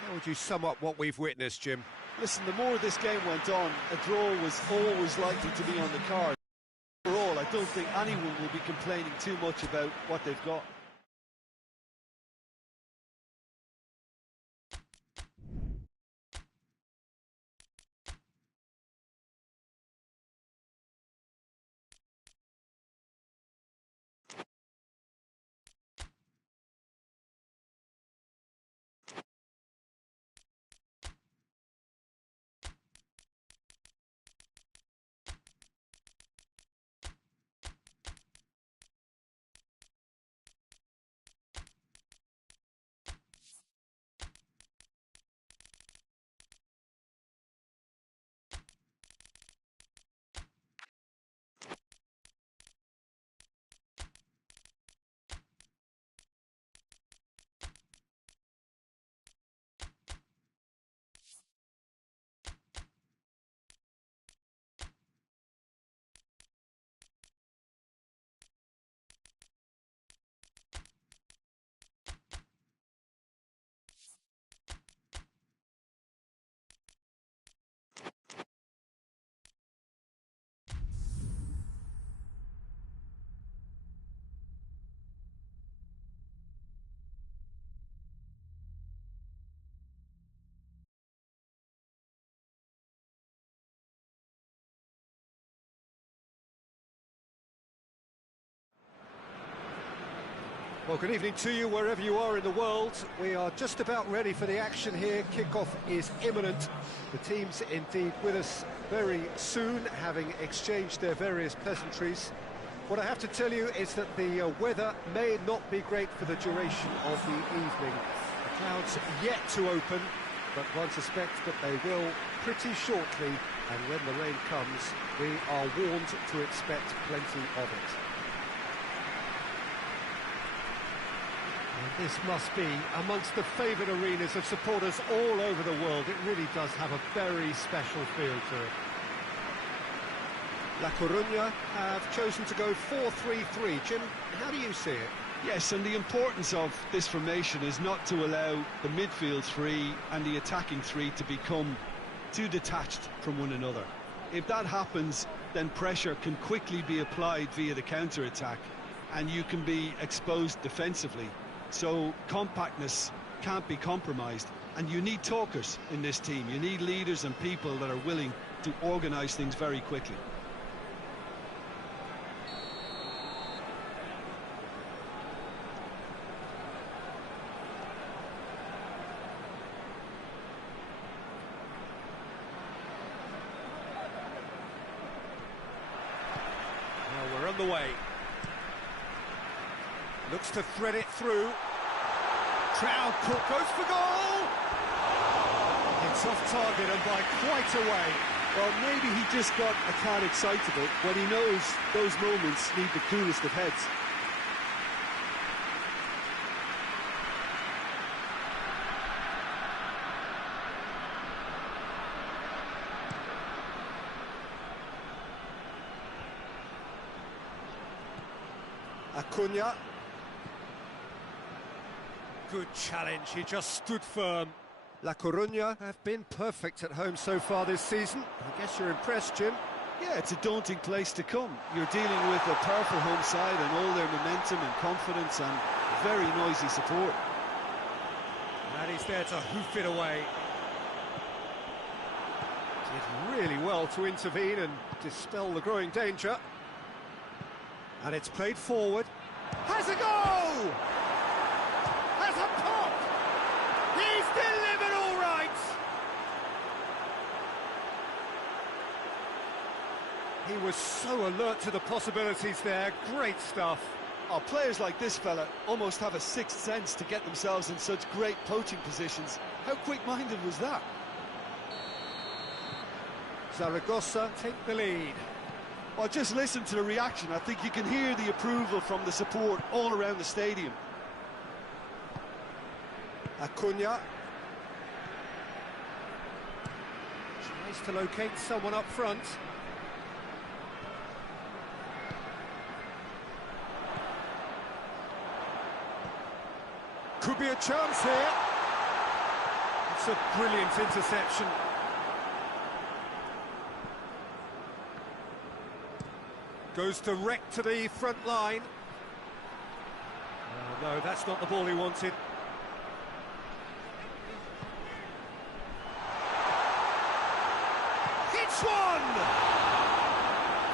How would you sum up what we've witnessed, Jim? Listen, the more this game went on, a draw was always likely to be on the card. Overall, I don't think anyone will be complaining too much about what they've got. Well, good evening to you wherever you are in the world. We are just about ready for the action here. Kickoff is imminent. The team's indeed with us very soon, having exchanged their various pleasantries. What I have to tell you is that the weather may not be great for the duration of the evening. The clouds yet to open, but one suspects that they will pretty shortly, and when the rain comes, we are warned to expect plenty of it. And this must be amongst the favoured arenas of supporters all over the world. It really does have a very special feel to it. La Coruña have chosen to go 4-3-3. Jim, how do you see it? Yes, and the importance of this formation is not to allow the midfield three and the attacking three to become too detached from one another. If that happens, then pressure can quickly be applied via the counter-attack, and you can be exposed defensively. So compactness can't be compromised, and you need talkers in this team. You need leaders and people that are willing to organise things very quickly. Well, we're on the way. Looks to thread it through. Trout goes for goal! It's off target and by quite a way. Well, maybe he just got a tad excitable when he knows those moments need the coolest of heads. Acuña. Good challenge, he just stood firm. La Coruña have been perfect at home so far this season. I guess you're impressed, Jim. Yeah, it's a daunting place to come. You're dealing with a powerful home side and all their momentum and confidence and very noisy support. And he's there to hoof it away. Did really well to intervene and dispel the growing danger. And it's played forward. Has a go! Has a pop! He's delivered all right! He was so alert to the possibilities there. Great stuff. Oh, players like this fella almost have a sixth sense to get themselves in such great poaching positions. How quick-minded was that? Zaragoza take the lead. Well, just listen to the reaction. I think you can hear the approval from the support all around the stadium. Acuña tries to locate someone up front. Could be a chance here. It's a brilliant interception. Goes direct to the front line. No, that's not the ball he wanted. Hits one!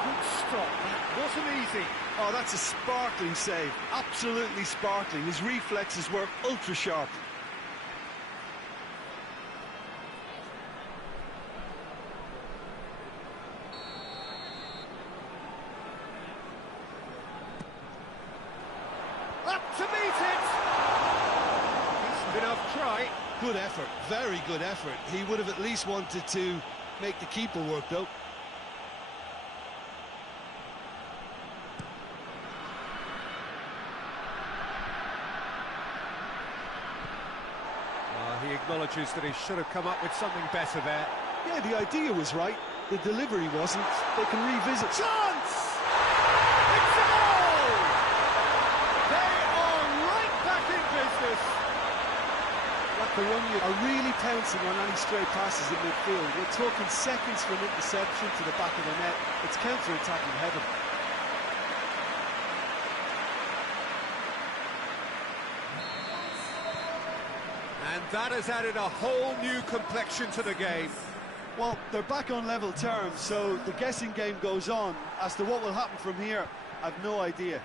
Good stop, that wasn't easy. Oh, that's a sparkling save, absolutely sparkling. His reflexes were ultra sharp. Up to meet it! Decent enough try. Good effort, very good effort. He would have at least wanted to make the keeper work, though. He acknowledges that he should have come up with something better there. Yeah, the idea was right. The delivery wasn't. They can revisit. Chance! It's a goal! They are right back in business. La Coruña are really pouncing on any stray passes in midfield. We're talking seconds from interception to the back of the net. It's counter-attacking heaven. And that has added a whole new complexion to the game. Well, they're back on level terms, so the guessing game goes on. As to what will happen from here, I've no idea.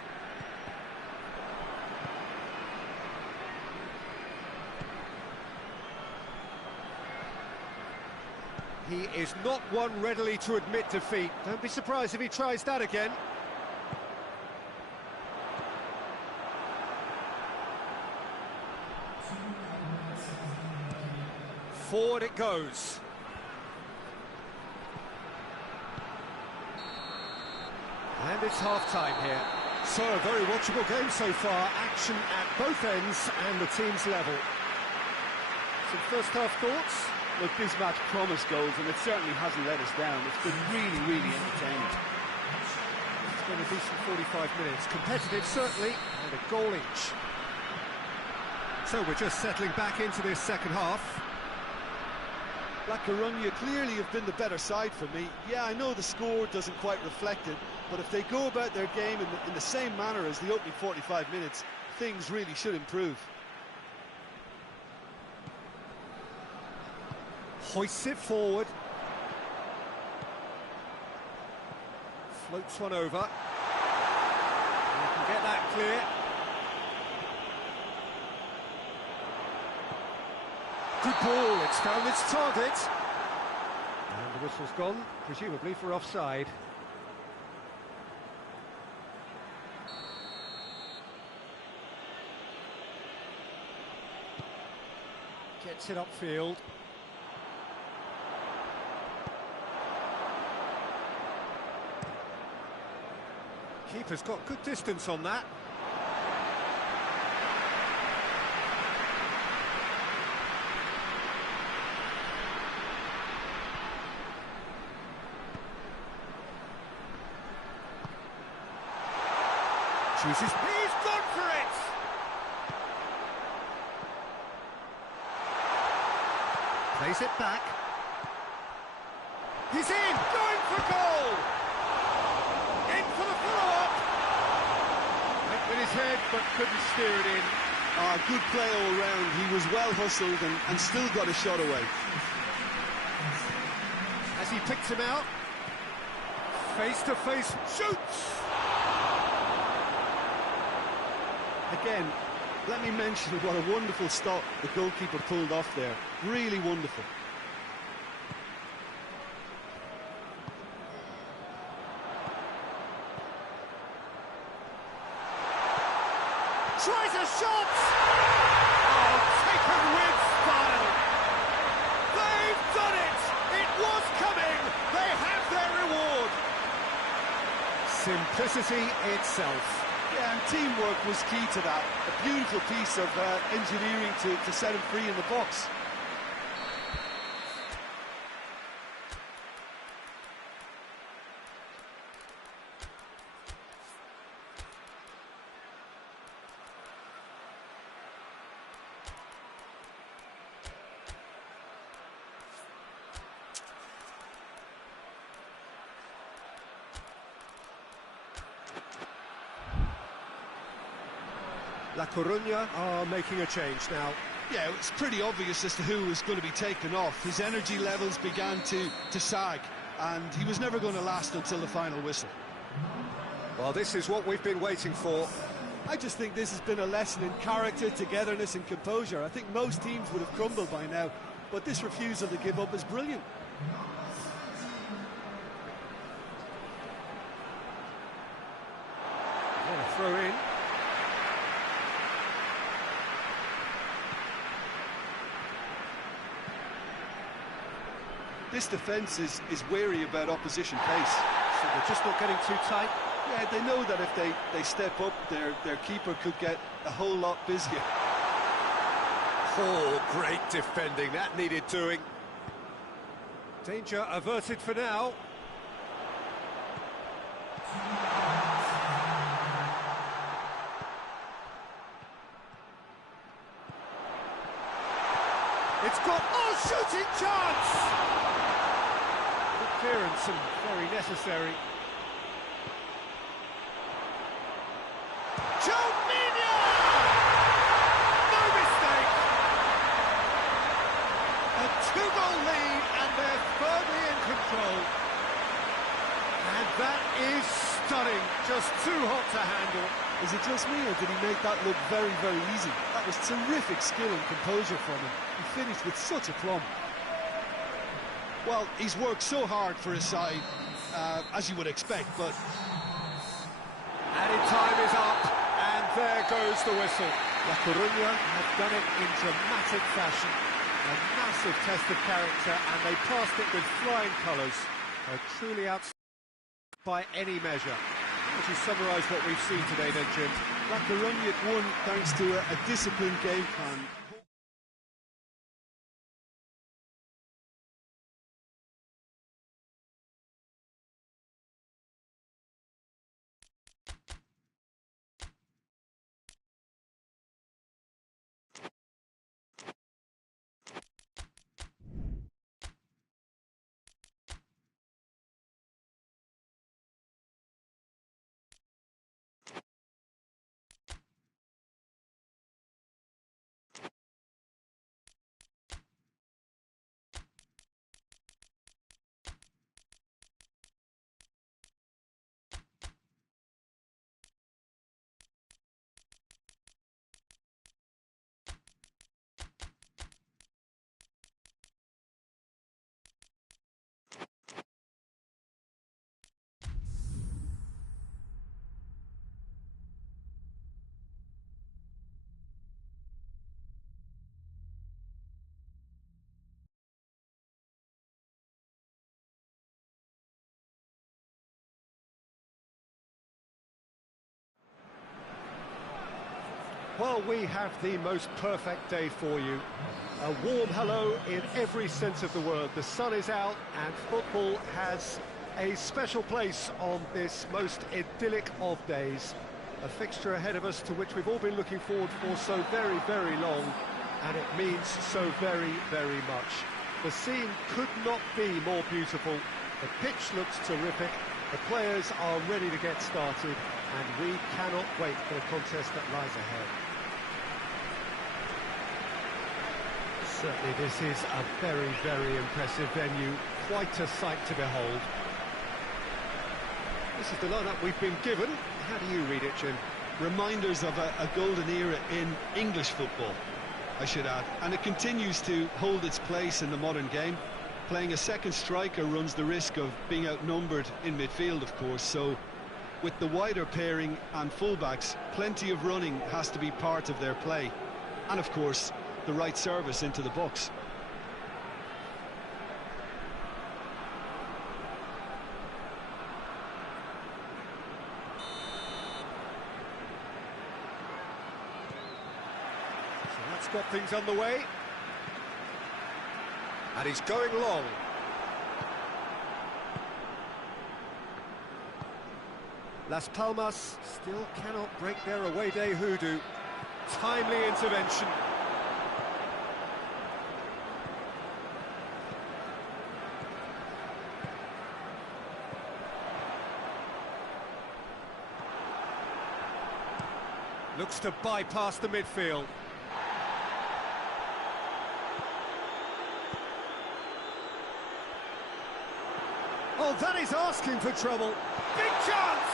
He is not one readily to admit defeat. Don't be surprised if he tries that again. Forward it goes. And it's half-time here. So, a very watchable game so far. Action at both ends and the team's level. Some first-half thoughts? Look, this match promised goals, and it certainly hasn't let us down. It's been really, really entertaining. It's been a decent 45 minutes. Competitive, certainly, and a goal each. So, we're just settling back into this second half. La Coruña clearly have been the better side for me. Yeah, I know the score doesn't quite reflect it, but if they go about their game in the same manner as the opening 45 minutes, things really should improve. Hoists it forward. Floats one over. You can get that clear. Good ball, it's found its target. And the whistle's gone, presumably for offside. Gets it upfield. Keeper's got good distance on that. Chooses. He's gone for it! Plays it back. He's in! Going for goal! In for the follow-up! Went with his head, but couldn't steer it in. Good play all round. He was well hustled and still got a shot away. As he picks him out, face-to-face shoots! Again, let me mention what a wonderful stop the goalkeeper pulled off there. Really wonderful. Tries a shot! Oh, taken with style! They've done it! It was coming! They have their reward! Simplicity itself. Yeah, and teamwork was key to that. A beautiful piece of engineering to set him free in the box. La Coruña are making a change now. Yeah, it's pretty obvious as to who was going to be taken off. His energy levels began to sag, and he was never going to last until the final whistle. Well, this is what we've been waiting for. I just think this has been a lesson in character, togetherness and composure. I think most teams would have crumbled by now, but this refusal to give up is brilliant. What a throw in. This defence is wary about opposition pace. So they're just not getting too tight. Yeah, they know that if they step up, their keeper could get a whole lot busier. Oh, great defending. That needed doing. Danger averted for now. It's got... Oh, shooting chance! Good clearance and very necessary. Torneo! No mistake! A two-goal lead and they're firmly in control. And that is stunning, just too hot to handle. Is it just me, or did he make that look very, very easy? That was terrific skill and composure from him. He finished with such aplomb. Well, he's worked so hard for his side, as you would expect, but... Added time is up, and there goes the whistle. La Coruña have done it in dramatic fashion. A massive test of character, and they passed it with flying colours. A truly outstanding by any measure. Would you summarise what we've seen today then, Jim? La Coruña won thanks to a disciplined game plan. Well, we have the most perfect day for you. A warm hello in every sense of the word. The sun is out and football has a special place on this most idyllic of days. A fixture ahead of us to which we've all been looking forward for so very, very long, and it means so very, very much. The scene could not be more beautiful. The pitch looks terrific. The players are ready to get started, and we cannot wait for the contest that lies ahead. Certainly this is a very, very impressive venue, quite a sight to behold. This is the lineup we've been given. How do you read it, Jim? Reminders of a golden era in English football, I should add. And it continues to hold its place in the modern game. Playing a second striker runs the risk of being outnumbered in midfield, of course, so with the wider pairing and fullbacks, plenty of running has to be part of their play. And of course, the right service into the box. So that's got things underway. And he's going long. Las Palmas still cannot break their away day hoodoo. Timely intervention. Looks to bypass the midfield. Oh, that is asking for trouble. Big chance!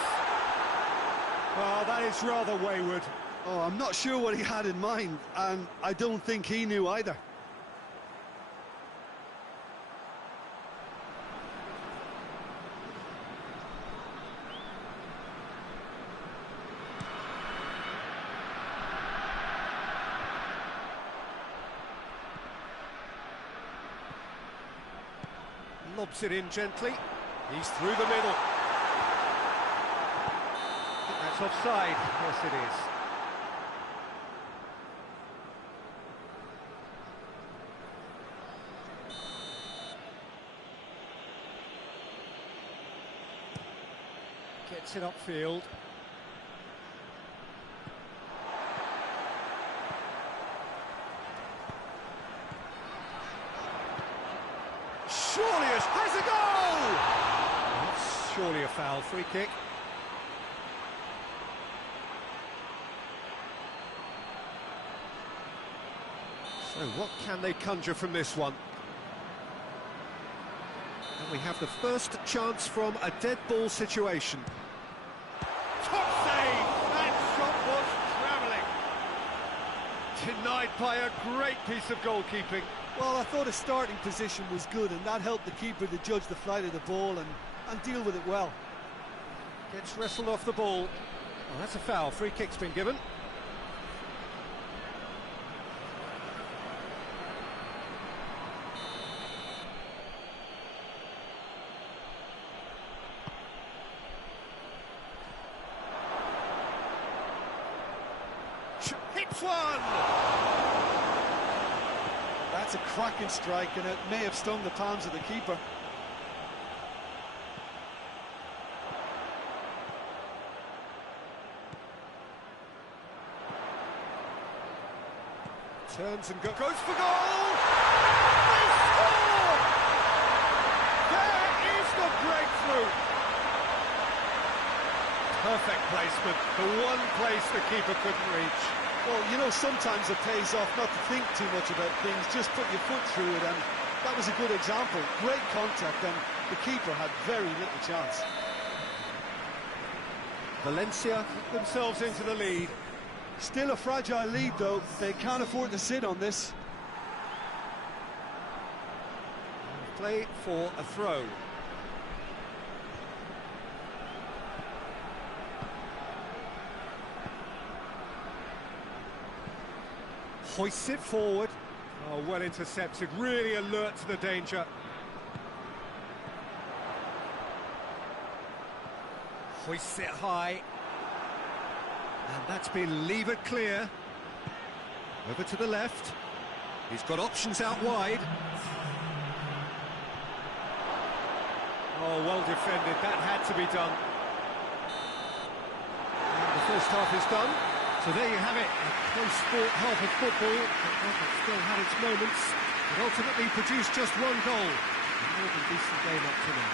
Oh, that is rather wayward. Oh, I'm not sure what he had in mind, and I don't think he knew either. Lobs it in gently. He's through the middle. I think that's offside. Yes, it is. Gets it upfield. Surely has a goal! That's surely a foul, free kick. So what can they conjure from this one? And we have the first chance from a dead ball situation. Top save! That shot was travelling. Denied by a great piece of goalkeeping. Well, I thought his starting position was good, and that helped the keeper to judge the flight of the ball and deal with it well. Gets wrestled off the ball. Oh, that's a foul. Free kick's been given. Hits one! That's a cracking strike, and it may have stung the palms of the keeper. Turns and goes for goal! They score! There is the breakthrough! Perfect placement, the one place the keeper couldn't reach. Well, you know, sometimes it pays off not to think too much about things, just put your foot through it, and that was a good example. Great contact, and the keeper had very little chance. Valencia put themselves into the lead. Still a fragile lead, though. They can't afford to sit on this. Play for a throw. Hoists it forward. Oh, well intercepted, really alert to the danger. Hoists it high. And that's been levered clear. Over to the left. He's got options out wide. Oh, well defended, that had to be done. And the first half is done. So there you have it, a close fought half of football, but still had its moments, but ultimately produced just one goal. A more than decent game up to now.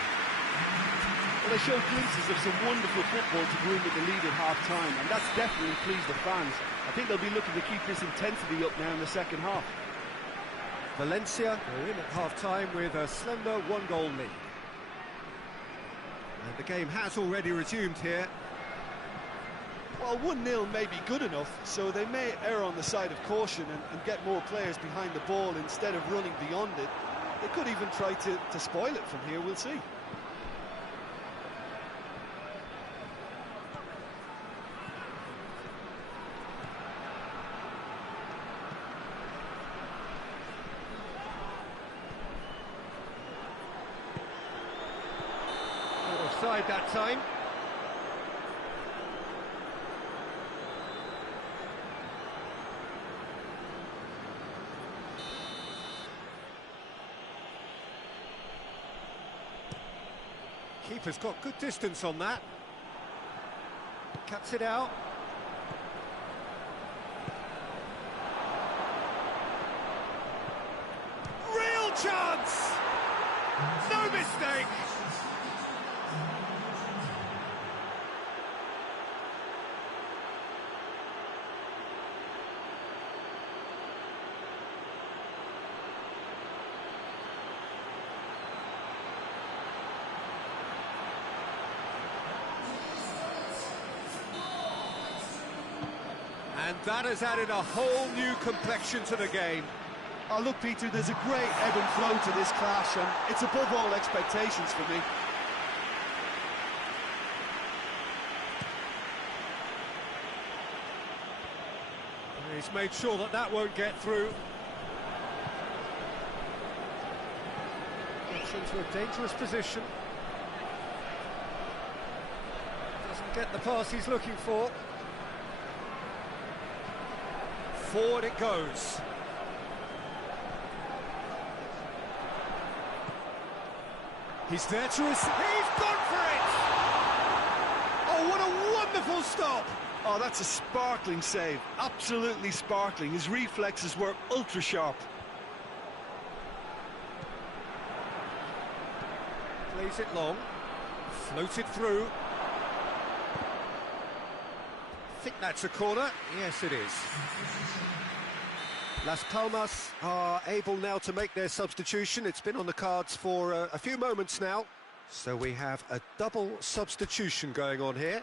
Well, they showed glimpses of some wonderful football to go in with the lead at half-time, and that's definitely pleased the fans. I think they'll be looking to keep this intensity up now in the second half. Valencia are in at half-time with a slender one-goal lead. And the game has already resumed here. Well, 1-0 may be good enough, so they may err on the side of caution and get more players behind the ball instead of running beyond it. They could even try to spoil it from here, we'll see. Offside that time. Keeper's got good distance on that. Cuts it out. Real chance! No mistake! that has added a whole new complexion to the game. Oh, look, Peter, there's a great ebb and flow to this clash, and it's above all expectations for me. He's made sure that that won't get through. Gets into a dangerous position. Doesn't get the pass he's looking for. Forward it goes. He's there to receive. He's gone for it! Oh, what a wonderful stop! Oh, that's a sparkling save. Absolutely sparkling. His reflexes were ultra sharp. Plays it long. Floated through. I think that's a corner. Yes, it is. Las Palmas are able now to make their substitution. It's been on the cards for a few moments now. So we have a double substitution going on here.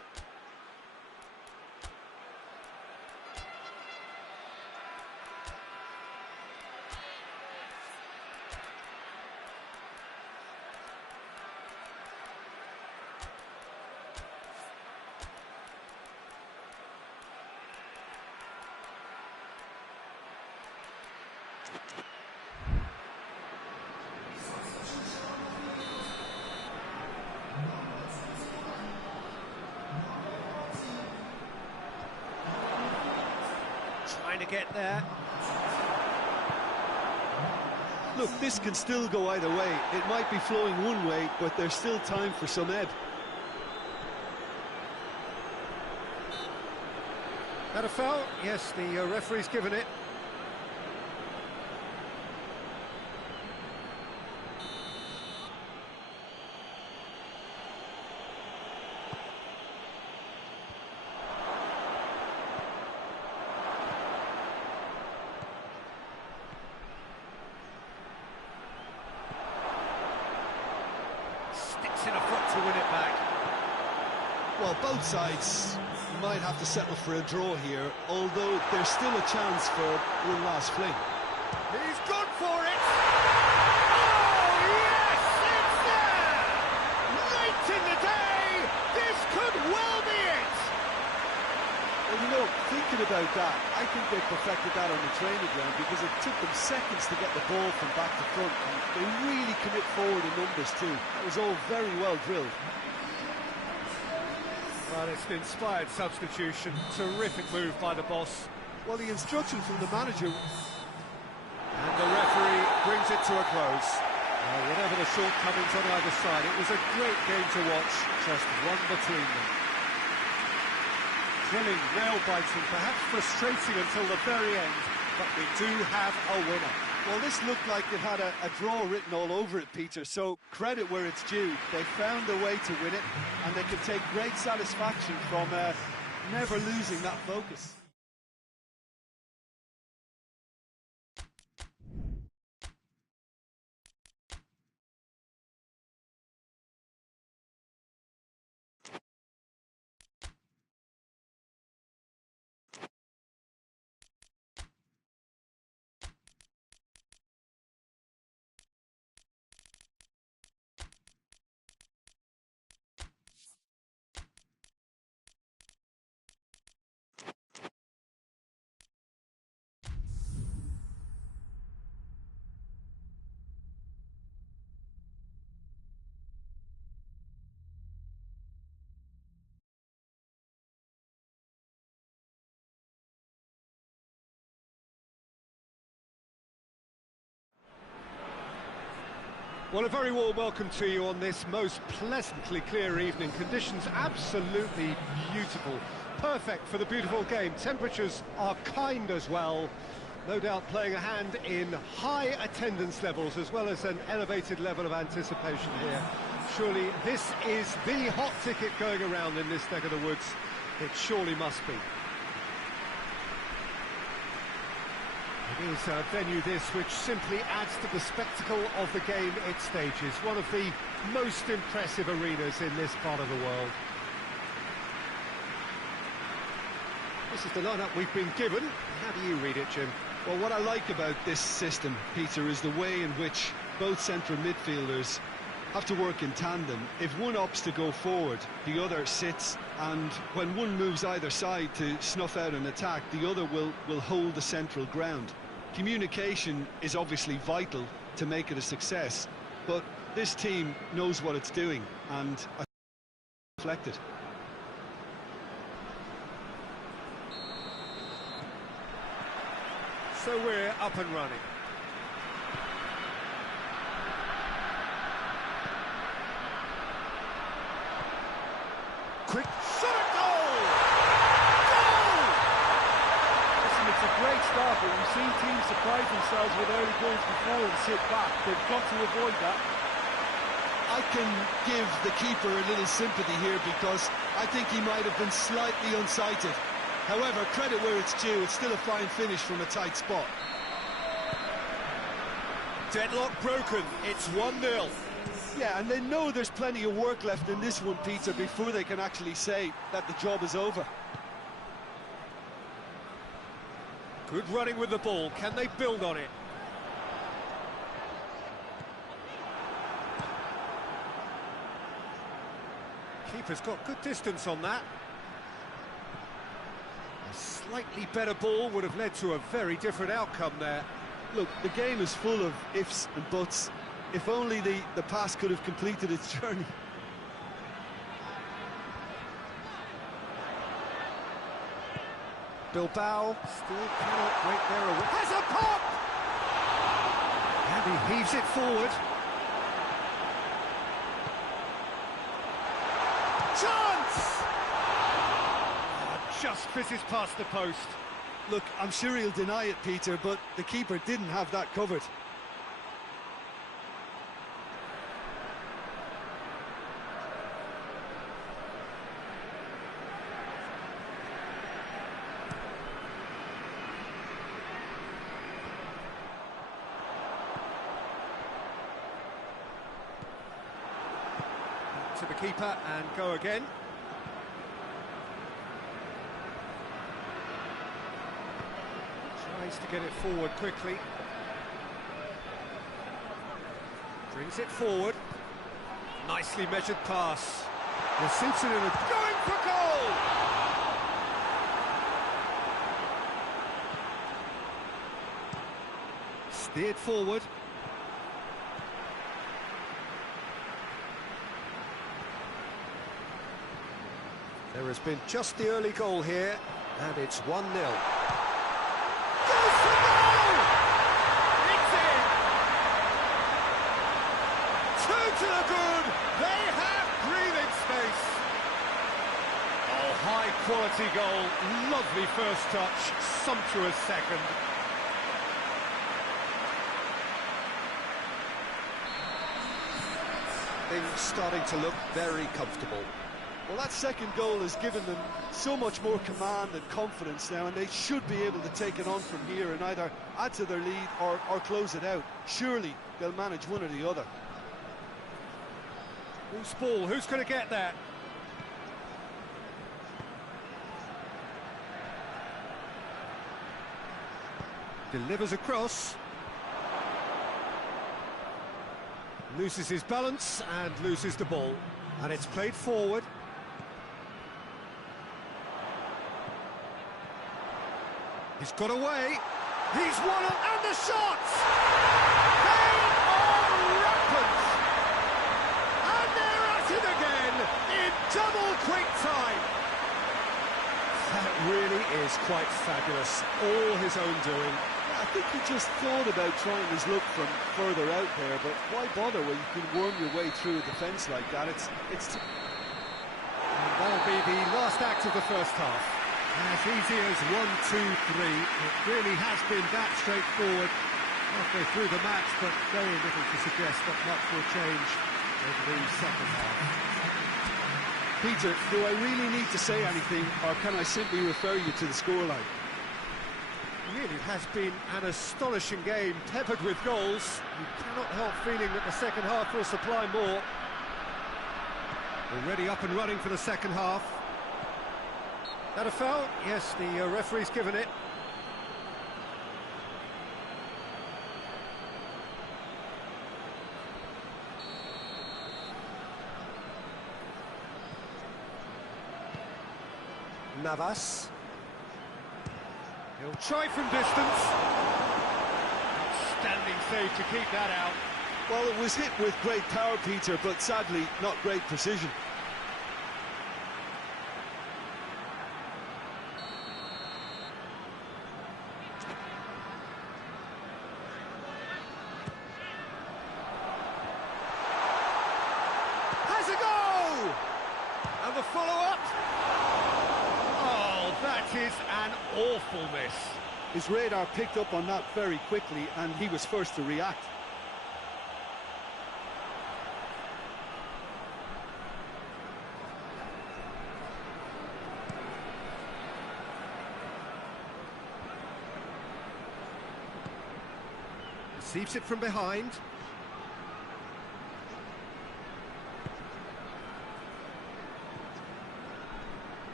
Trying to get there. Look, this can still go either way. It might be flowing one way, but there's still time for some ebb. That a foul? Yes, the referee's given it. Sticks in a foot to win it back. Well, both sides might have to settle for a draw here, although there's still a chance for one last fling. He's gone for it! Oh, yes! It's there! Late in the day, this could well be it! Well, you know, thinking about that, I think they perfected that on the training ground because it took them seconds to get the ball from back to front, and they really commit forward in numbers too. That was all very well drilled. Well, it's an inspired substitution. Terrific move by the boss. Well, the instruction from the manager... And the referee brings it to a close. Whatever the shortcomings on either side, it was a great game to watch, just one between them. Thrilling, nail-biting, perhaps frustrating until the very end, but we do have a winner. Well, this looked like it had a draw written all over it, Peter, so credit where it's due. They found a way to win it, and they can take great satisfaction from never losing that focus. Well, a very warm welcome to you on this most pleasantly clear evening. Conditions absolutely beautiful. Perfect for the beautiful game. Temperatures are kind as well. No doubt playing a hand in high attendance levels as well as an elevated level of anticipation here. Surely this is the hot ticket going around in this neck of the woods. It surely must be. It is a venue this which simply adds to the spectacle of the game it stages. One of the most impressive arenas in this part of the world. The This is the lineup we've been given. How do you read it, Jim? Well, what I like about this system, Peter, is the way in which both central midfielders have to work in tandem. If one opts to go forward, the other sits, and when one moves either side to snuff out an attack, the other will hold the central ground. Communication is obviously vital to make it a success, but this team knows what it's doing, and I think it's reflected. So we're up and running. Quick shot at goal! Goal! Listen, it's a great start, but we've seen teams surprise themselves with early goals before and sit back. They've got to avoid that. I can give the keeper a little sympathy here because I think he might have been slightly unsighted. However, credit where it's due, it's still a fine finish from a tight spot. Deadlock broken, it's 1-0. Yeah, and they know there's plenty of work left in this one, Peter, before they can actually say that the job is over. Good running with the ball, can they build on it? Keeper's got good distance on that. A slightly better ball would have led to a very different outcome there. Look, the game is full of ifs and buts. If only the pass could have completed its journey. Bilbao still cannot break their away. Has a pop! And he heaves it forward. Chance! Just fizzes past the post. Look, I'm sure he'll deny it, Peter, but the keeper didn't have that covered. To the keeper and go again. Tries to get it forward quickly. Brings it forward. Nicely measured pass. The Simpson going for goal! Steered forward. There has been just the early goal here, and it's 1-0. Goes for goal! It's in! 2 to the good. They have breathing space. Oh, high quality goal. Lovely first touch, sumptuous second. Things starting to look very comfortable. Well, that second goal has given them so much more command and confidence now, and they should be able to take it on from here and either add to their lead or close it out. Surely they'll manage one or the other. Loose ball, who's going to get that? Delivers across. Loses his balance and loses the ball. And it's played forward. He's got away. He's won it, and the shots! They are rampant! And they're at it again in double quick time. That really is quite fabulous. All his own doing. I think he just thought about trying his luck from further out there, but why bother when you can worm your way through a defence like that? And that'll be the last act of the first half. As easy as 1, 2, 3. It really has been that straightforward halfway through the match, but very little to suggest that much will change over the second half. Peter, do I really need to say anything, or can I simply refer you to the scoreline? Really has been an astonishing game, peppered with goals. You cannot help feeling that the second half will supply more. Already up and running for the second half. That a foul? Yes, the referee's given it. Navas. He'll try from distance. Outstanding save to keep that out. Well, it was hit with great power, Peter, but sadly not great precision. Has a goal! And the follow-up. Oh, that is an awful miss. His radar picked up on that very quickly, and he was first to react. Receives it from behind.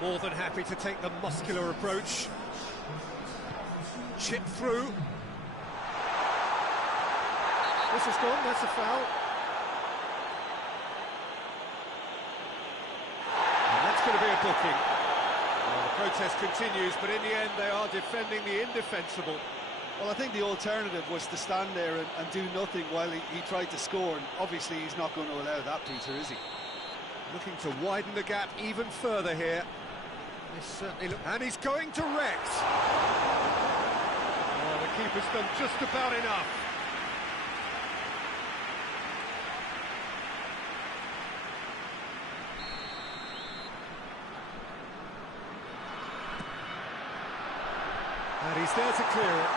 More than happy to take the muscular approach. Chip through. This is gone, that's a foul. And that's going to be a booking. Well, the protest continues, but in the end they are defending the indefensible. Well, I think the alternative was to stand there and do nothing while he tried to score, and obviously he's not going to allow that, Peter, is he? Looking to widen the gap even further here. This certainly and he's going direct. Oh, the keeper's done just about enough. And he's there to clear it.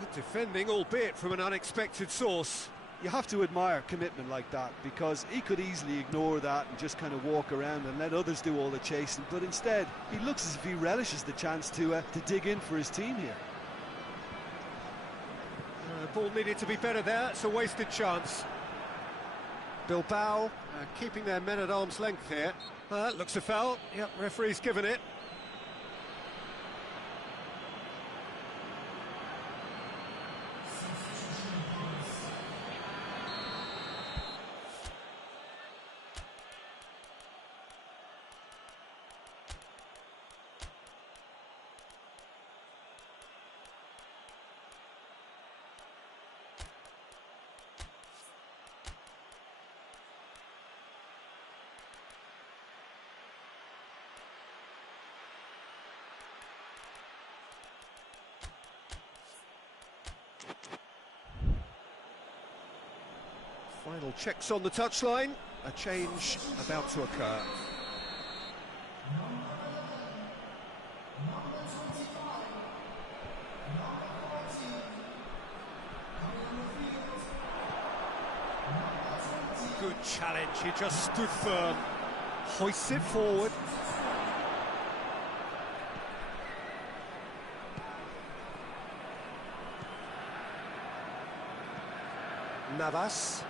Good defending, albeit from an unexpected source. You have to admire commitment like that, because he could easily ignore that and just kind of walk around and let others do all the chasing, but instead he looks as if he relishes the chance to dig in for his team here. The ball needed to be better there, it's a wasted chance. Bilbao keeping their men at arm's length here. Looks a foul. Yep, referee's given it. Final checks on the touchline. A change about to occur. Good challenge, he just stood firm. Hoists it forward. Navas.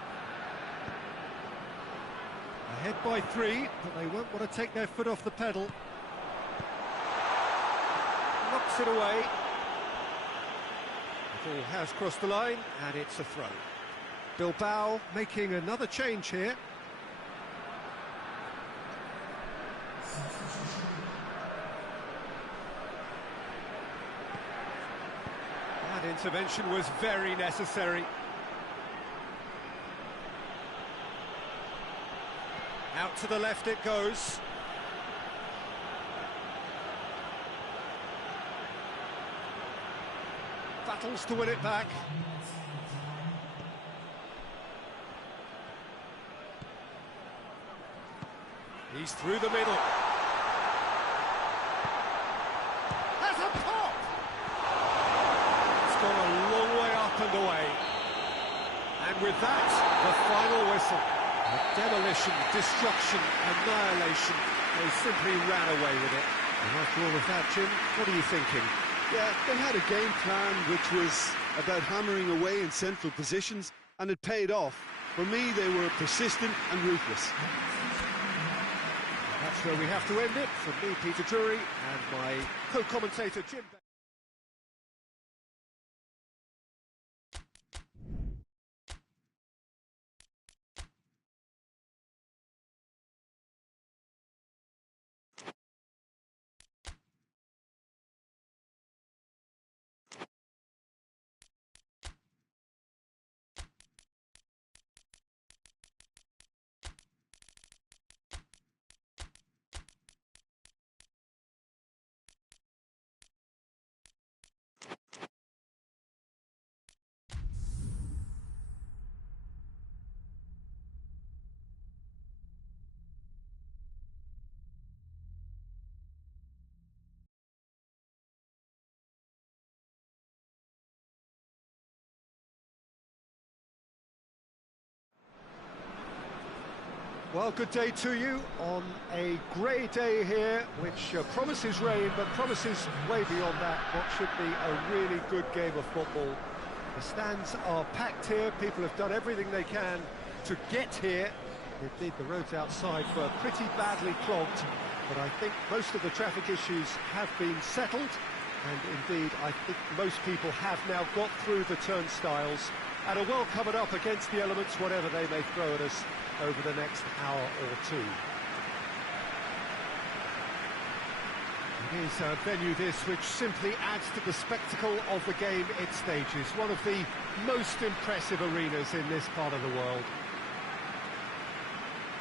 Ahead by 3, but they won't want to take their foot off the pedal. Knocks it away. The ball has crossed the line, and it's a throw. Bilbao making another change here. That intervention was very necessary. Out to the left it goes. Battles to win it back. He's through the middle. Has a pop! It's gone a long way up and away. And with that, the final whistle. Demolition, destruction, annihilation. They simply ran away with it. And after all of that, Jim, what are you thinking? Yeah, they had a game plan which was about hammering away in central positions, and it paid off. For me, they were persistent and ruthless. That's where we have to end it. From me, Peter Drury, and my co-commentator, Jim. Well, good day to you on a grey day here, which promises rain, but promises way beyond that what should be a really good game of football. The stands are packed here, people have done everything they can to get here. Indeed, the roads outside were pretty badly clogged, but I think most of the traffic issues have been settled, and indeed, I think most people have now got through the turnstiles and are well covered up against the elements, whatever they may throw at us over the next hour or two. It is a venue this which simply adds to the spectacle of the game it stages. One of the most impressive arenas in this part of the world.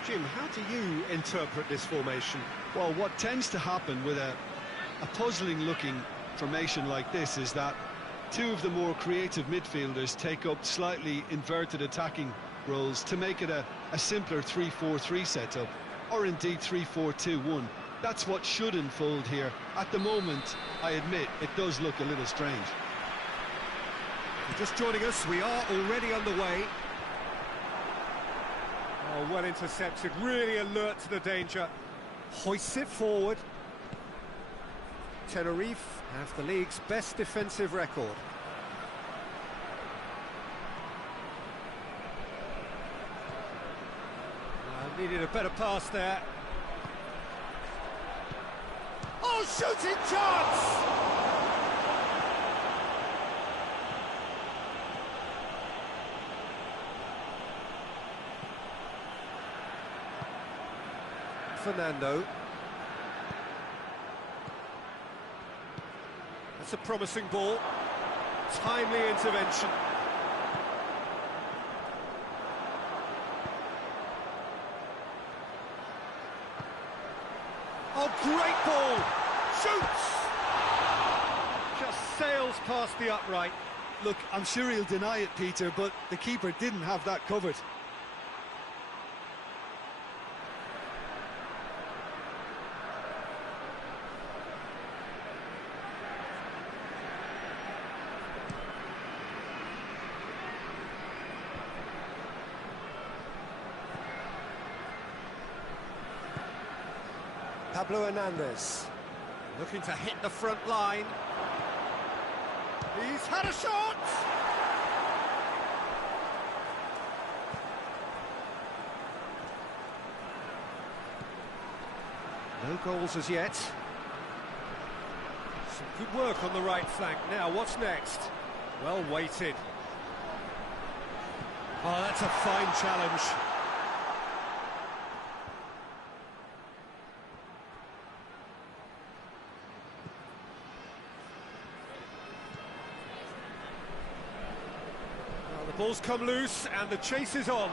Jim, how do you interpret this formation? Well, what tends to happen with a puzzling-looking formation like this is that two of the more creative midfielders take up slightly inverted attacking roles to make it a simpler 3-4-3 setup, or indeed 3-4-2-1. That's what should unfold here. At the moment, I admit, it does look a little strange. Just joining us, we are already underway. Oh, well intercepted, really alert to the danger. Hoists it forward. Tenerife have the league's best defensive record. Needed a better pass there. Oh, shooting chance! Fernando. That's a promising ball. Timely intervention. Oh, great ball! Shoots! Just sails past the upright. Look, I'm sure he'll deny it, Peter, but the keeper didn't have that covered. Pablo Hernandez looking to hit the front line. He's had a shot! No goals as yet. Some good work on the right flank. Now, what's next? Well weighted. Oh, that's a fine challenge. Ball's come loose and the chase is on.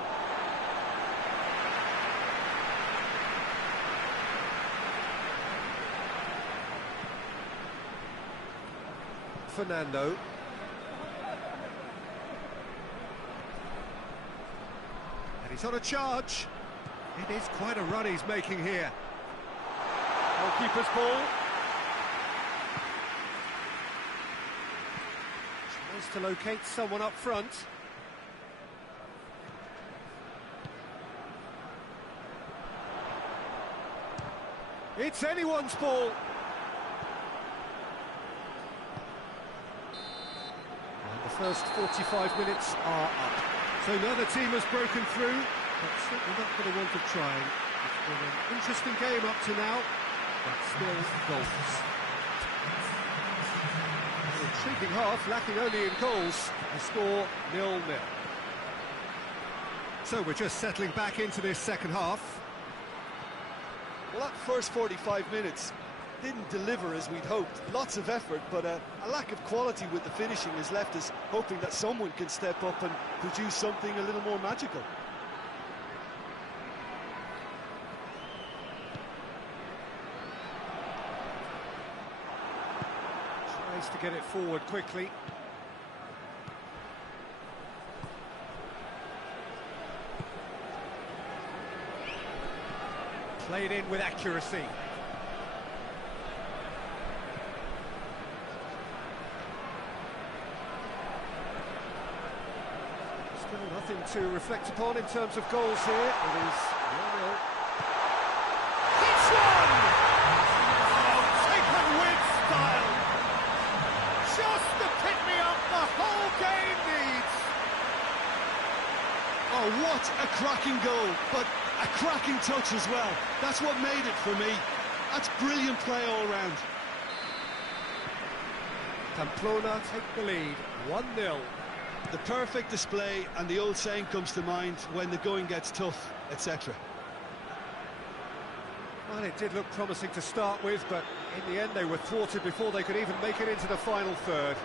Fernando. And he's on a charge. It is quite a run he's making here. Goalkeeper's ball. Tries to locate someone up front. It's anyone's ball. First 45 minutes are up. So neither team has broken through, but certainly not for the want of trying. It's been an interesting game up to now, but still goals. An intriguing half, lacking only in goals. The score 0-0. So we're just settling back into this second half. Well, that first 45 minutes didn't deliver as we'd hoped. Lots of effort, but a lack of quality with the finishing has left us hoping that someone can step up and produce something a little more magical. Tries to get it forward quickly. Played in with accuracy. Still nothing to reflect upon in terms of goals here. It is 0-0. Hits one! Oh, taken with style. Just the pick-me-up the whole game needs. Oh, what a cracking goal, but a cracking touch as well. That's what made it for me. That's brilliant play all round. Pamplona take the lead, 1-0. The perfect display, and the old saying comes to mind, when the going gets tough, etc. Well, it did look promising to start with, but in the end they were thwarted before they could even make it into the final third.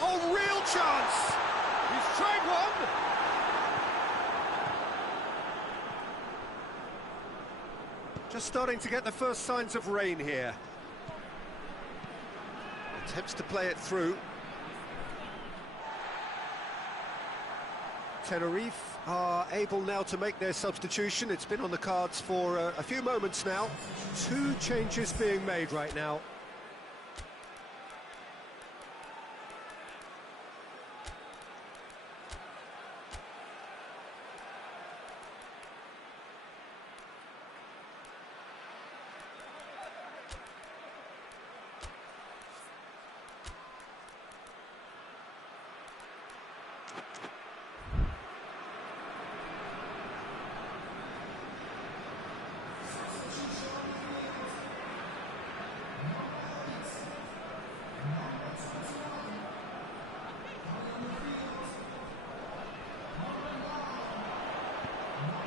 Oh, real chance! He's tried one! Just starting to get the first signs of rain here. Attempts to play it through. Tenerife are able now to make their substitution. It's been on the cards for a few moments now. 2 changes being made right now.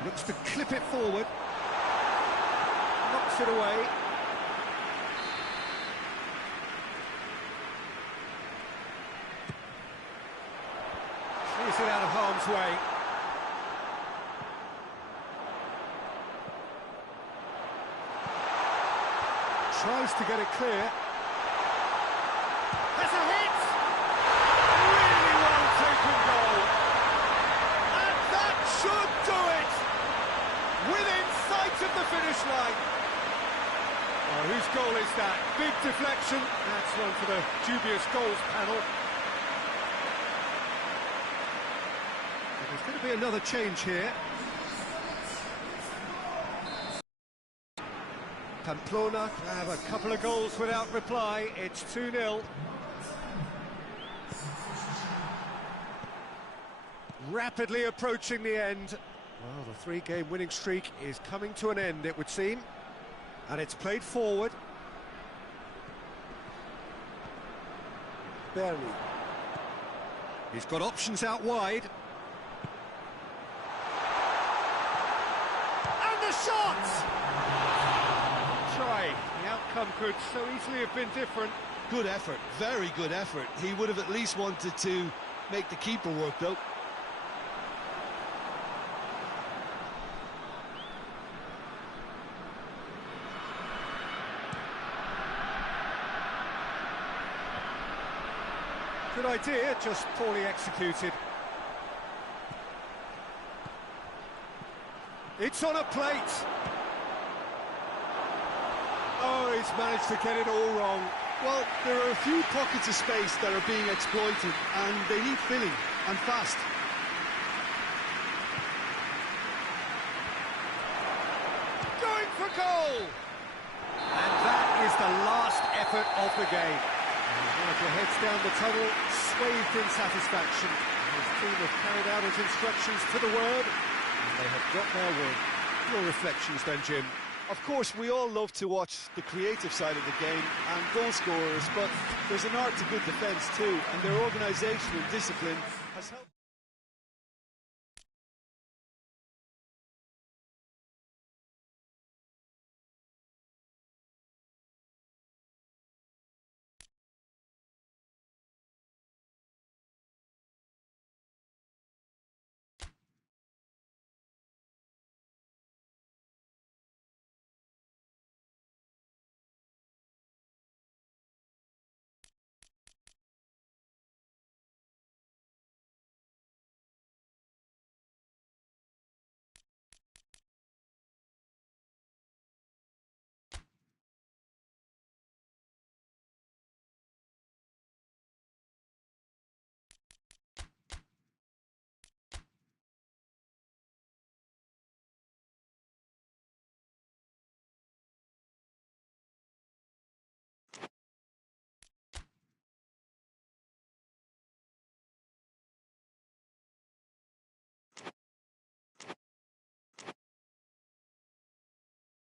Looks to clip it forward. Knocks it away. Clears it out of harm's way. Tries to get it clear. That's a hit! Really well taken goal. And that should do it! Within sight of the finish line. Oh, whose goal is that? Big deflection. That's one for the dubious goals panel. There's going to be another change here. Pamplona have a couple of goals without reply. It's 2-0. Rapidly approaching the end. Well, the 3-game winning streak is coming to an end, it would seem. And it's played forward. Berry. He's got options out wide. And the shot! Try. The outcome could so easily have been different. Good effort, very good effort. He would have at least wanted to make the keeper work, though. Good idea, just poorly executed. It's on a plate. Oh, he's managed to get it all wrong. Well, there are a few pockets of space that are being exploited, and they need filling, and fast. Going for goal! And that is the last effort of the game. Manager heads down the tunnel, swathed in satisfaction. His team have carried out his instructions to the word, and they have got their win. Your reflections then, Jim? Of course, we all love to watch the creative side of the game and goal scorers, but there's an art to good defence too, and their organisation and discipline has helped.